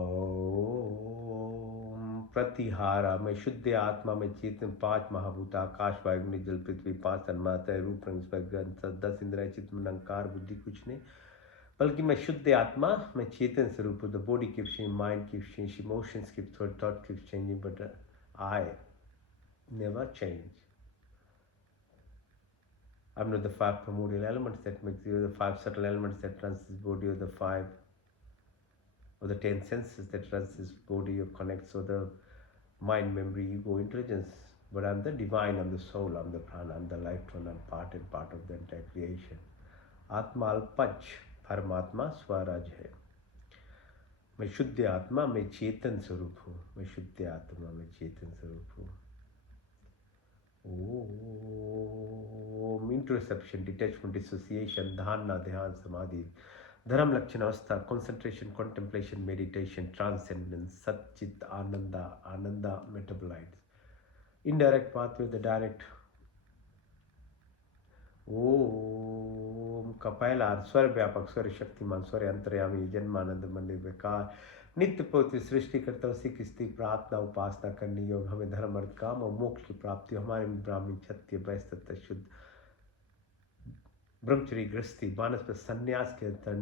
प्रतिहारा में शुद्ध आत्मा में चेतन पांच महाभूत आकाश वायु जल पृथ्वी पांच तन्मात्रा रूप रंग स्पर्श 10 इंद्रिय चित्त मन अहंकार बुद्धि कुछ नहीं, बल्कि मैं शुद्ध आत्मा मैं चेतन स्वरूप हूँ। The body keeps changing, mind keeps changing, emotions keep thought keeps changing, but I never change. I'm not the five primordial elements that make you, the five subtle elements that runs this body, or the five or the 10 senses that runs this body or connects, or the mind, memory, ego, intelligence. But I'm the divine, I'm the soul, I'm the prana, I'm the life one, I'm part and part of the entire creation. आत्मा अल्पज, परमात्मा स्वराज है। मैं शुद्ध आत्मा में चेतन स्वरूप हूँ, मैं शुद्ध आत्मा में चेतन स्वरूप हूँ। ओम इंट्रोस्पेक्शन, डिटैचमेंट, डिसोसिएशन, धारणा, ध्यान, समाधि, dharma lakshana avastha, concentration, contemplation, meditation, transcendence, sacchit ananda, ananda metabolites, indirect pathway, the direct. Om का पहला स्वर व्यापक, स्वर शक्तिमान, स्वर अंतर्यामी, जन्मानंद मंदिर बेकार, नित्य पवित्र सृष्टिकर्ता, उसी की स्थिति प्रार्थना उपासना करनी योग, हमें धर्म अर्थ काम और मोक्ष की प्राप्ति, हमारे ब्राह्मण क्षत्रिय वैश्य शुद्ध ब्रह्मचर्य गृहस्थी मानस में संन्यास के अंतर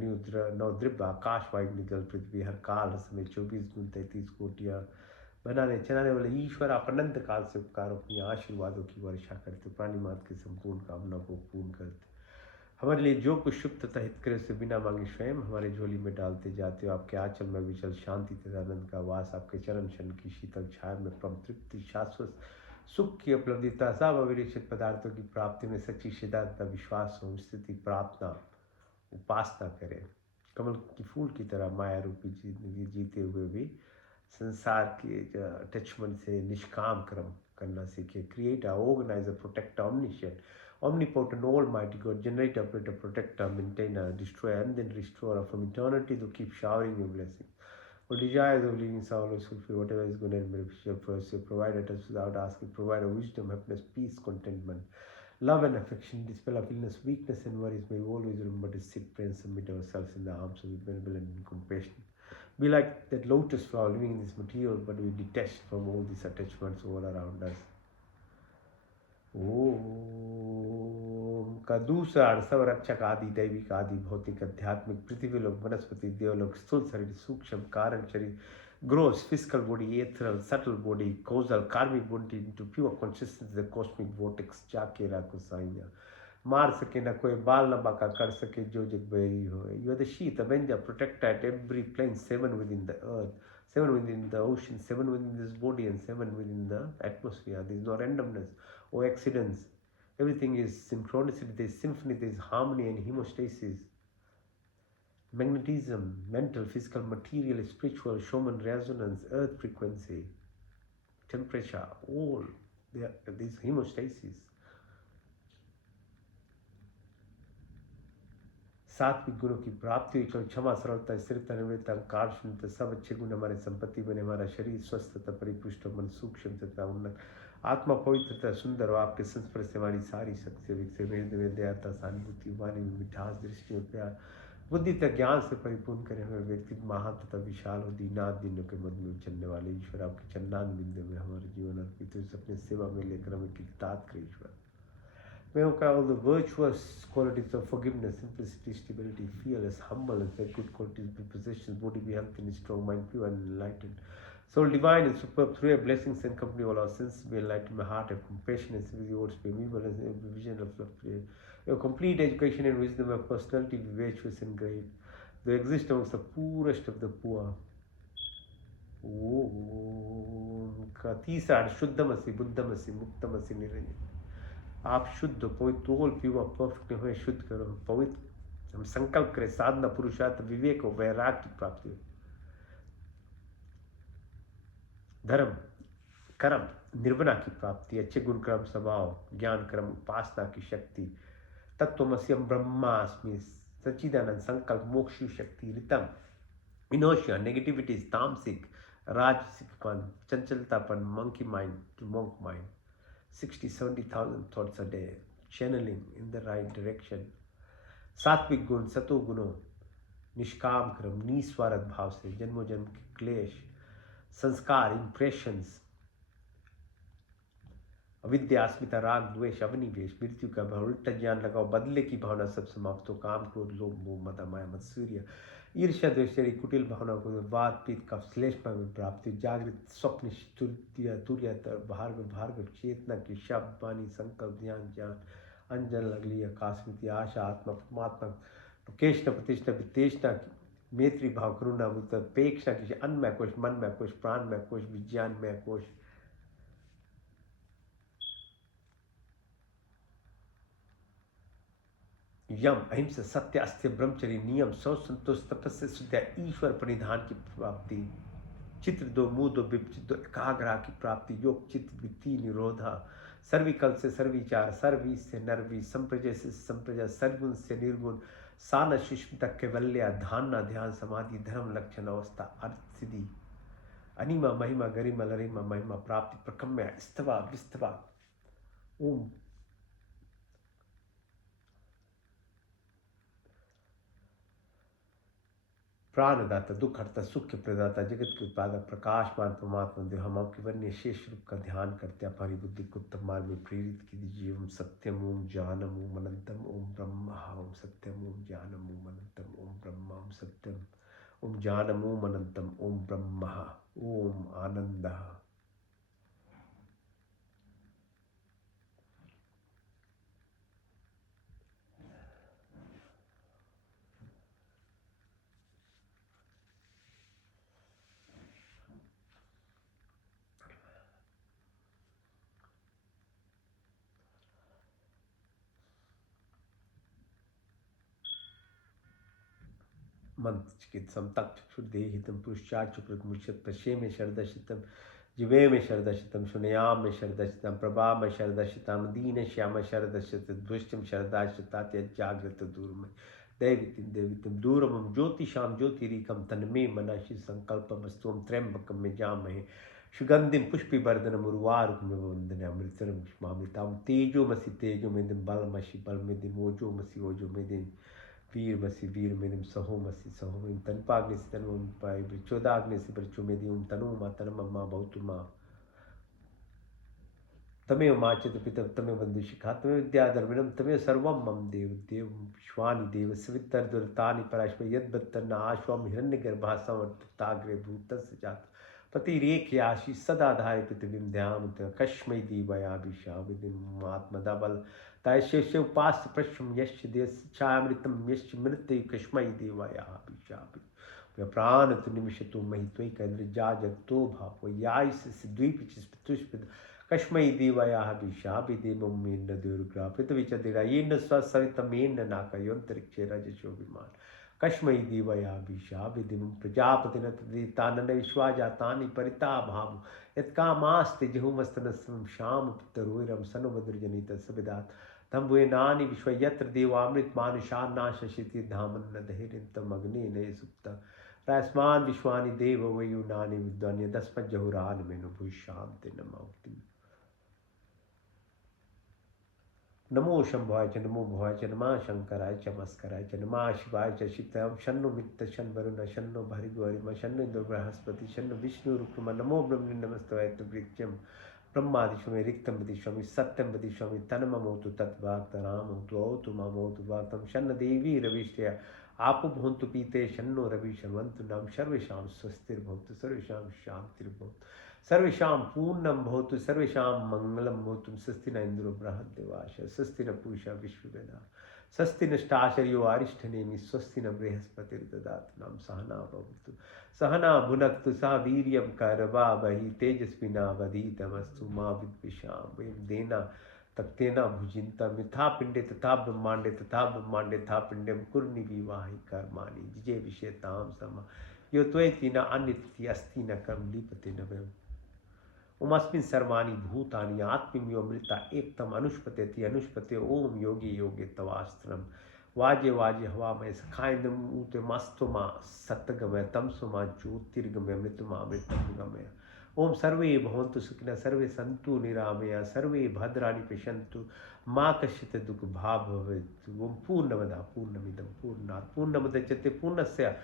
नवद्रिव्य आकाश वायु जल पृथ्वी हर काल हर समय 24 गुण 33 कोटियाँ बनाने चलाने वाले ईश्वर आप अनंत काल से उपकार अपनी आशीर्वादों की वर्षा करते, प्राणी मात्र की संपूर्ण कामना को पूर्ण करते, हमारे लिए जो कुछ शुभ तथा हित करे उसे बिना मांगे स्वयं हमारे झोली में डालते जाते हो। आपके आंचल में विचल शांति तथा आनंद का वास, आपके चरण शन की शीतल छाया में परम तृप्ति, शाश्वत सुख की उपलब्धिता, सब अविरक्षित पदार्थों की प्राप्ति में सच्ची श्रद्धा तथा विश्वास हो, स्थिति प्रार्थना उपासना करें। कमल की फूल की तरह माया रूपी जिंदगी जीते हुए भी संसार के अटैचमेंट से निष्काम कर्म करना सीखे। Create, organise, protect, omniscient, omnipotent, almighty God, generator, operator, protector, maintainer, destroyer, and then restorer from eternity to keep showering your blessings. For desires of living soul, fulfill whatever is good and beneficial for us. You provide us without asking, provide a wisdom, happiness, peace, contentment, love and affection, dispel of illness, weakness and worries. May we always remember to sit, pray and submit ourselves in the arms of the benevolent and compassionate. Be like that lotus flower living in this material, but we detached from all these attachments all around us. ओम का दूसरा सब रक्षक आदि दैविक आदि भौतिक आध्यात्मिक पृथ्वी लोक वनस्पति देवलोक स्थूल शरीर सूक्ष्म कारण शरीर gross physical body, ethereal subtle body, causal karmic body into pure consciousness, the cosmic vortex जाके रखो साइया, मार सके न कोई बाल न बाका कर सके जो जग बही हो। You are the sheath, avenger, protector at every plane, 7 within the earth, 7 within the ocean, 7 within this body, and 7 within the atmosphere. There is no randomness or accidents. Everything is synchronicity, there is symphony, there is harmony and hemostasis. Magnetism, mental, physical, material, spiritual, Schumann resonance, earth frequency, temperature, all there is hemostasis. सात्विक गुणों की प्राप्ति हुई, क्षमा, सरलता, स्थिरता, निर्भयता, अहंकार शून्यता, सब अच्छे गुण हमारे संपत्ति बने, हमारा शरीर स्वस्थ तथा परिपुष्ट, मन सूक्ष्म तथा उन्नत, आत्मा पवित्रता सुंदर हो, आपके संस्पर्श से हमारी सारी शक्ति विकसित, मेरे दयाता, सहानुभूति, वाणी में मिठास, दृष्टि में प्यार, बुद्धि तक ज्ञान से परिपूर्ण करे हुए व्यक्तित्व महान तथा विशाल हो, दीनाथ दिनों के मध्य में चलने वाले ईश्वर, आपके चन्नान बिंदु में हमारे जीवन अर्पित हो, अपने सेवा में लेकर हमें कृतार्थ करे ईश्वर। May all the virtuous qualities of forgiveness, simplicity, stability, fearless, humbleness, their good qualities be possessions, body be healthy and strong, mind pure and enlightened. Soul divine and superb, through your blessings and company, all our sins be enlightened. My heart have compassion and sympathy towards me, every vision of love. Your complete education and wisdom of personality be virtuous and great. They exist amongst the poorest of the poor. का तीसरा शुद्धमसि बुद्धमसि मुक्तमसि निरंजन। आप शुद्ध पवित्र ओल पीवा perfect हुए, शुद्ध करो पवित्र। हम संकल्प करें साधना पुरुषार्थ विवेक और वैराग की प्राप्ति हो, धर्म कर्म निर्वना की प्राप्ति, अच्छे गुण कर्म स्वभाव ज्ञान कर्म उपासना की शक्ति, तत्वमस्यम ब्रह्मास्मि सच्चिदानंद संकल्प मोक्ष शक्ति, रितम इनोशिया नेगेटिविटीज तामसिक राजसिकपन चंचलतापन monkey mind monk mind 60-70,000 thoughts a day, channeling in the right direction, सात्विक गुण सतो गुणों निष्काम कर्म निस्वार्थ भाव से, जन्मों जन्म के क्लेश संस्कार इंप्रेशंस, अविद्या अस्मिता राग द्वेष अवनिवेश मृत्यु का भाव, उल्टा ज्ञान लगाओ, बदले की भावना सब समाप्त हो, काम क्रोध लोभ मोह मद माया मत्सर्य ईर्ष्या द्वेष कुटिल भावना को, वाद पीत का श्लेष में प्राप्ति, जागृत स्वप्न तुर्य भार्गव भार्गव चेतना की शब्द वाणी संकल्प ध्यान ज्ञान अंजन लगली आकाशमिति आशा आत्मा परमात्मा केष्ण प्रतिष्ठा वितेष्णा मैत्री भाव करुणा उपेक्षा की अन्नमय कोश मनमय कोश प्राणमय कोश विज्ञानमय कोश, यम अहिंसा सत्य अस्त्य ब्रह्मचर्य नियम सौ संतोष तपस्या शुद्ध ईश्वर परिधान की प्राप्ति, चित्र दो मुंह दो विपचित दो एकाग्रह की प्राप्ति, योग चित्त वित्ती निरोधा, सर्विकल से सर्विचार सर्वी से नरवी, संप्रजय से संप्रजा, सर्वगुण से निर्गुण, सान सुष्म तक कैवल्या, धारणा ध्यान समाधि धर्म लक्षण अवस्था अर्थ सिद्धि, अनिमा महिमा गरिमा लरिमा महिमा प्राप्ति प्रकम्या स्तवा विस्तवा। ओम प्राणदाता दुख हरता सुख के प्रदाता जगत के उत्पादक प्रकाशमान परमात्मा देव, हम आपके वन्य शेष रूप का ध्यान करते हमारी बुद्धि को उत्तम मार्ग में प्रेरित कीजिए। ओम सत्यम ओम ज्ञानम ओम अनंतम ओम ब्रह्मा ओम सत्यम ओम ज्ञानम ओम अनंतम ओम ब्रह्मा ओम सत्यम ओम ज्ञानम ओम अनंतम ओम ब्रह्मा ओम आनंद। मंत्र चिकित्सम तक चक्षुर्देहितम पुरुषाचुकृत मुच्यत पश्ये में शरदशितम जिवे में शरदशितम शुनयाम में शरदशितम प्रभा में शरदशितम दीन श्याम शरदशित दुष्टम शरदाशिता जागृत दूर में दैवितिम देवितम दूरमम ज्योतिषाम ज्योतिरिकम तन्मे मनसि संकल्पम वस्तुम त्र्यंबकम में जामहे सुगंधिम पुष्पिवर्धनम उर्वारुकम वंदने अमृतरम पुष्पामृताम तेजोमसि तेजोमेदिम बलमसि बलमेदिम ओजोमसि ओजोमेदिम वीरमसि वीरमेदिम सहोमसि सहोमिम तन्पाग्नि से तनुम पाय चोदाग्नि से प्रचुमेदिम तनुमा तनमम्मा भौतुमा तमेव माचित पितम तमेव बंधुशिखा तमेव विद्याधर्मिणम तमेव सर्वम मम देव देव विश्वानि देव सवितर दुर्तानि पराश्व यद्बत्तन्न आश्वम हिरण्यगर्भासमर्ताग्रे भूतस्य जात पतिरेकयाशि सदाधाय पृथिवीं ध्यान कश्मै दीवयाभिषाविदिम आत्मदाबल तैश्य उपास प्रश्न यश देश छायामृतम यश मृत्यु कश्मै देवयाभिषावि प्राण तु निमिष तु महि त्वयि कैन्द्रजा जगतो भाव यायस द्वीप चिस्पद कश्मै देवयाभिषावि देवं मेन्न दुर्ग्रह पृथ्वी च दिरायेन स्वसवितमेन नाकयोन्तरिक्षे रजसो विमान कश्मै देवयाभिषावि देवं प्रजापतिनतानन विश्वाजातानि परिता भाव यत्कामास्ते जहुमस्तनस्वं Shyam पुत्रोरम सनुमधुरजनित सविदात Thambuenani Vishwayatra Devamrit Manusharna Shashiti Dhaman Dhairintam Agni Ne Supta Rasman Vishwani Deva Vayunani Vidanya Dasma Jahuran Menu Bhushanti Namauti Namo Shambhaya Cha Namo Bhaya Cha Nama Shankaraya Cha Maskaraya Cha Nama Shivaya Cha Shitam Shanno Mitta Shan Varuna Shanno Bharigvarima Shanno Indra Brahaspati Shanno Vishnu Rukrama Namo Brahmani Namastavaya Vrityam Brahmadishwami Riktam Vadishwami Satyam Vadishwami Tanamamotu Tatvakta Ramotu Mamotu Vaktam Shanna Devi Ravishya Apu Bhuntu Pite Shanno Ravi Shamantu Nam Sharvesham Swastir Bhuntu Sarvesham Shantir Bhuntu Sarvesham Purnam Bhuntu Sarvesham Mangalam Bhutum Sastina Indra Brahadevasha Sastina Pusha Vishvaveda Sastina Stasharyo Arishthanemi Swastina Brihaspati Dadatnam Sahana Bhavatu Sahana Bhunaktu Sa Viryam Karavabahi Tejasvina Vaditamastu Ma Vidvisham Vim Dena Taktena Bhujinta Mitha Pinde Tatha Brahmande Tatha Brahmande Tha Pindem Kurni Vivahi Karmani Jije Vishetam Sama Yotvetina Anitya Astina Karm Lipatina Vim Umasmin Sarvani Bhutani Atmim Yomrita Ektam Anushpateti Anushpate Om Yogi Yogi Tavastram Vaje Vaje Havamay Sakhaindam Ute Mastoma Satagame Tamsoma Jyotirgame Mrituma Mritamgame Om Sarve Bhavantu Sukhina Sarve Santu Niramaya Sarve Bhadrani Peshantu Makashita Dukh Bhavavetu Om Purnamada Purnamidam Purnat Purnamadachate Purnasya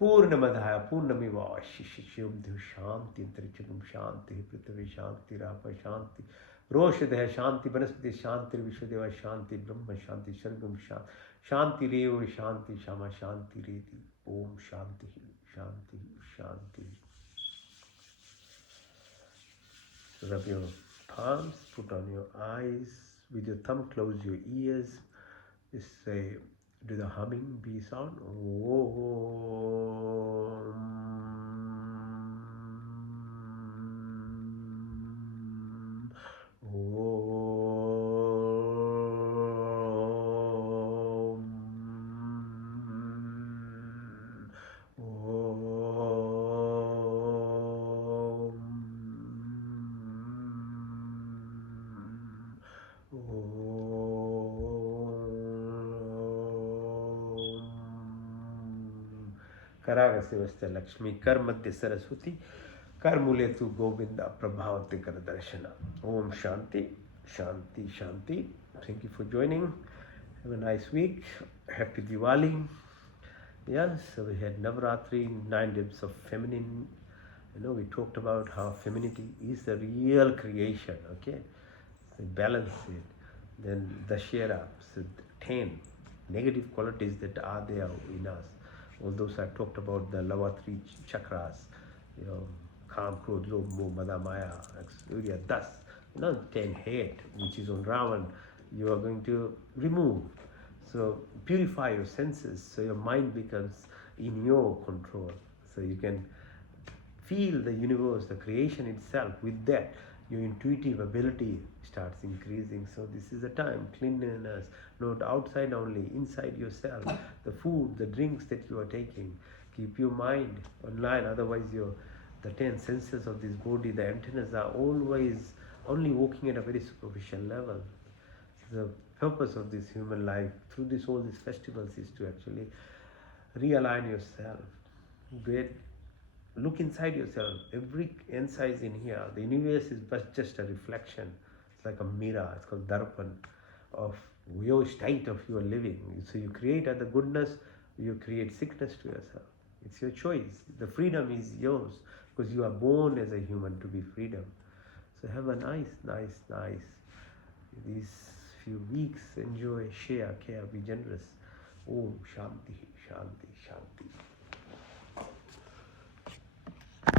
Purnamadhaya Purnamiva Shishishim Shanti Trichagam Shanti Prithvi Shanti Rapa Shanti Roshadaya Shanti Vanaspati Shanti Vishwadeva Shanti Brahma Shanti Shargam Shanti Shanti Reva Shanti Shama Shanti Reti Om Shanti Shanti Shanti. Rub your palms, put on your eyes, with your thumb close your ears, just say, do the humming bee sound. Karaga Sevasta Lakshmi, Karmadya Saraswati, Karmuletu Govinda, Prabhavati Karadarshana. Om Shanti, Shanti, Shanti. Thank you for joining. Have a nice week. Happy Diwali. Yes, so we had Navratri, 9 days of feminine. We talked about how femininity is the real creation, okay? So balance it. Then Dashera, so 10 negative qualities that are there in us. All those I talked about, the Lava 3 chakras, Kam, Krodh, Lobh, Moh, Mada, Maya, Surya, dust, 10 hate, which is on Ravan, you are going to remove. So purify your senses, so your mind becomes in your control. So you can feel the universe, the creation itself. With that, your intuitive ability starts increasing. So this is the time. Cleanliness, not outside only, inside yourself. The food, the drinks that you are taking, keep your mind online. Otherwise, the 10 senses of this body, the antennas are always only working at a very superficial level. The purpose of this human life through all these festivals is to actually realign yourself. Look inside yourself. Every insight in here, the universe is but just a reflection. It's like a mirror. It's called Darpan of your state of your living. So you create other goodness, you create sickness to yourself. It's your choice. The freedom is yours because you are born as a human to be freedom. So have a nice these few weeks. Enjoy, share, care, be generous. Om Shanti, Shanti, Shanti.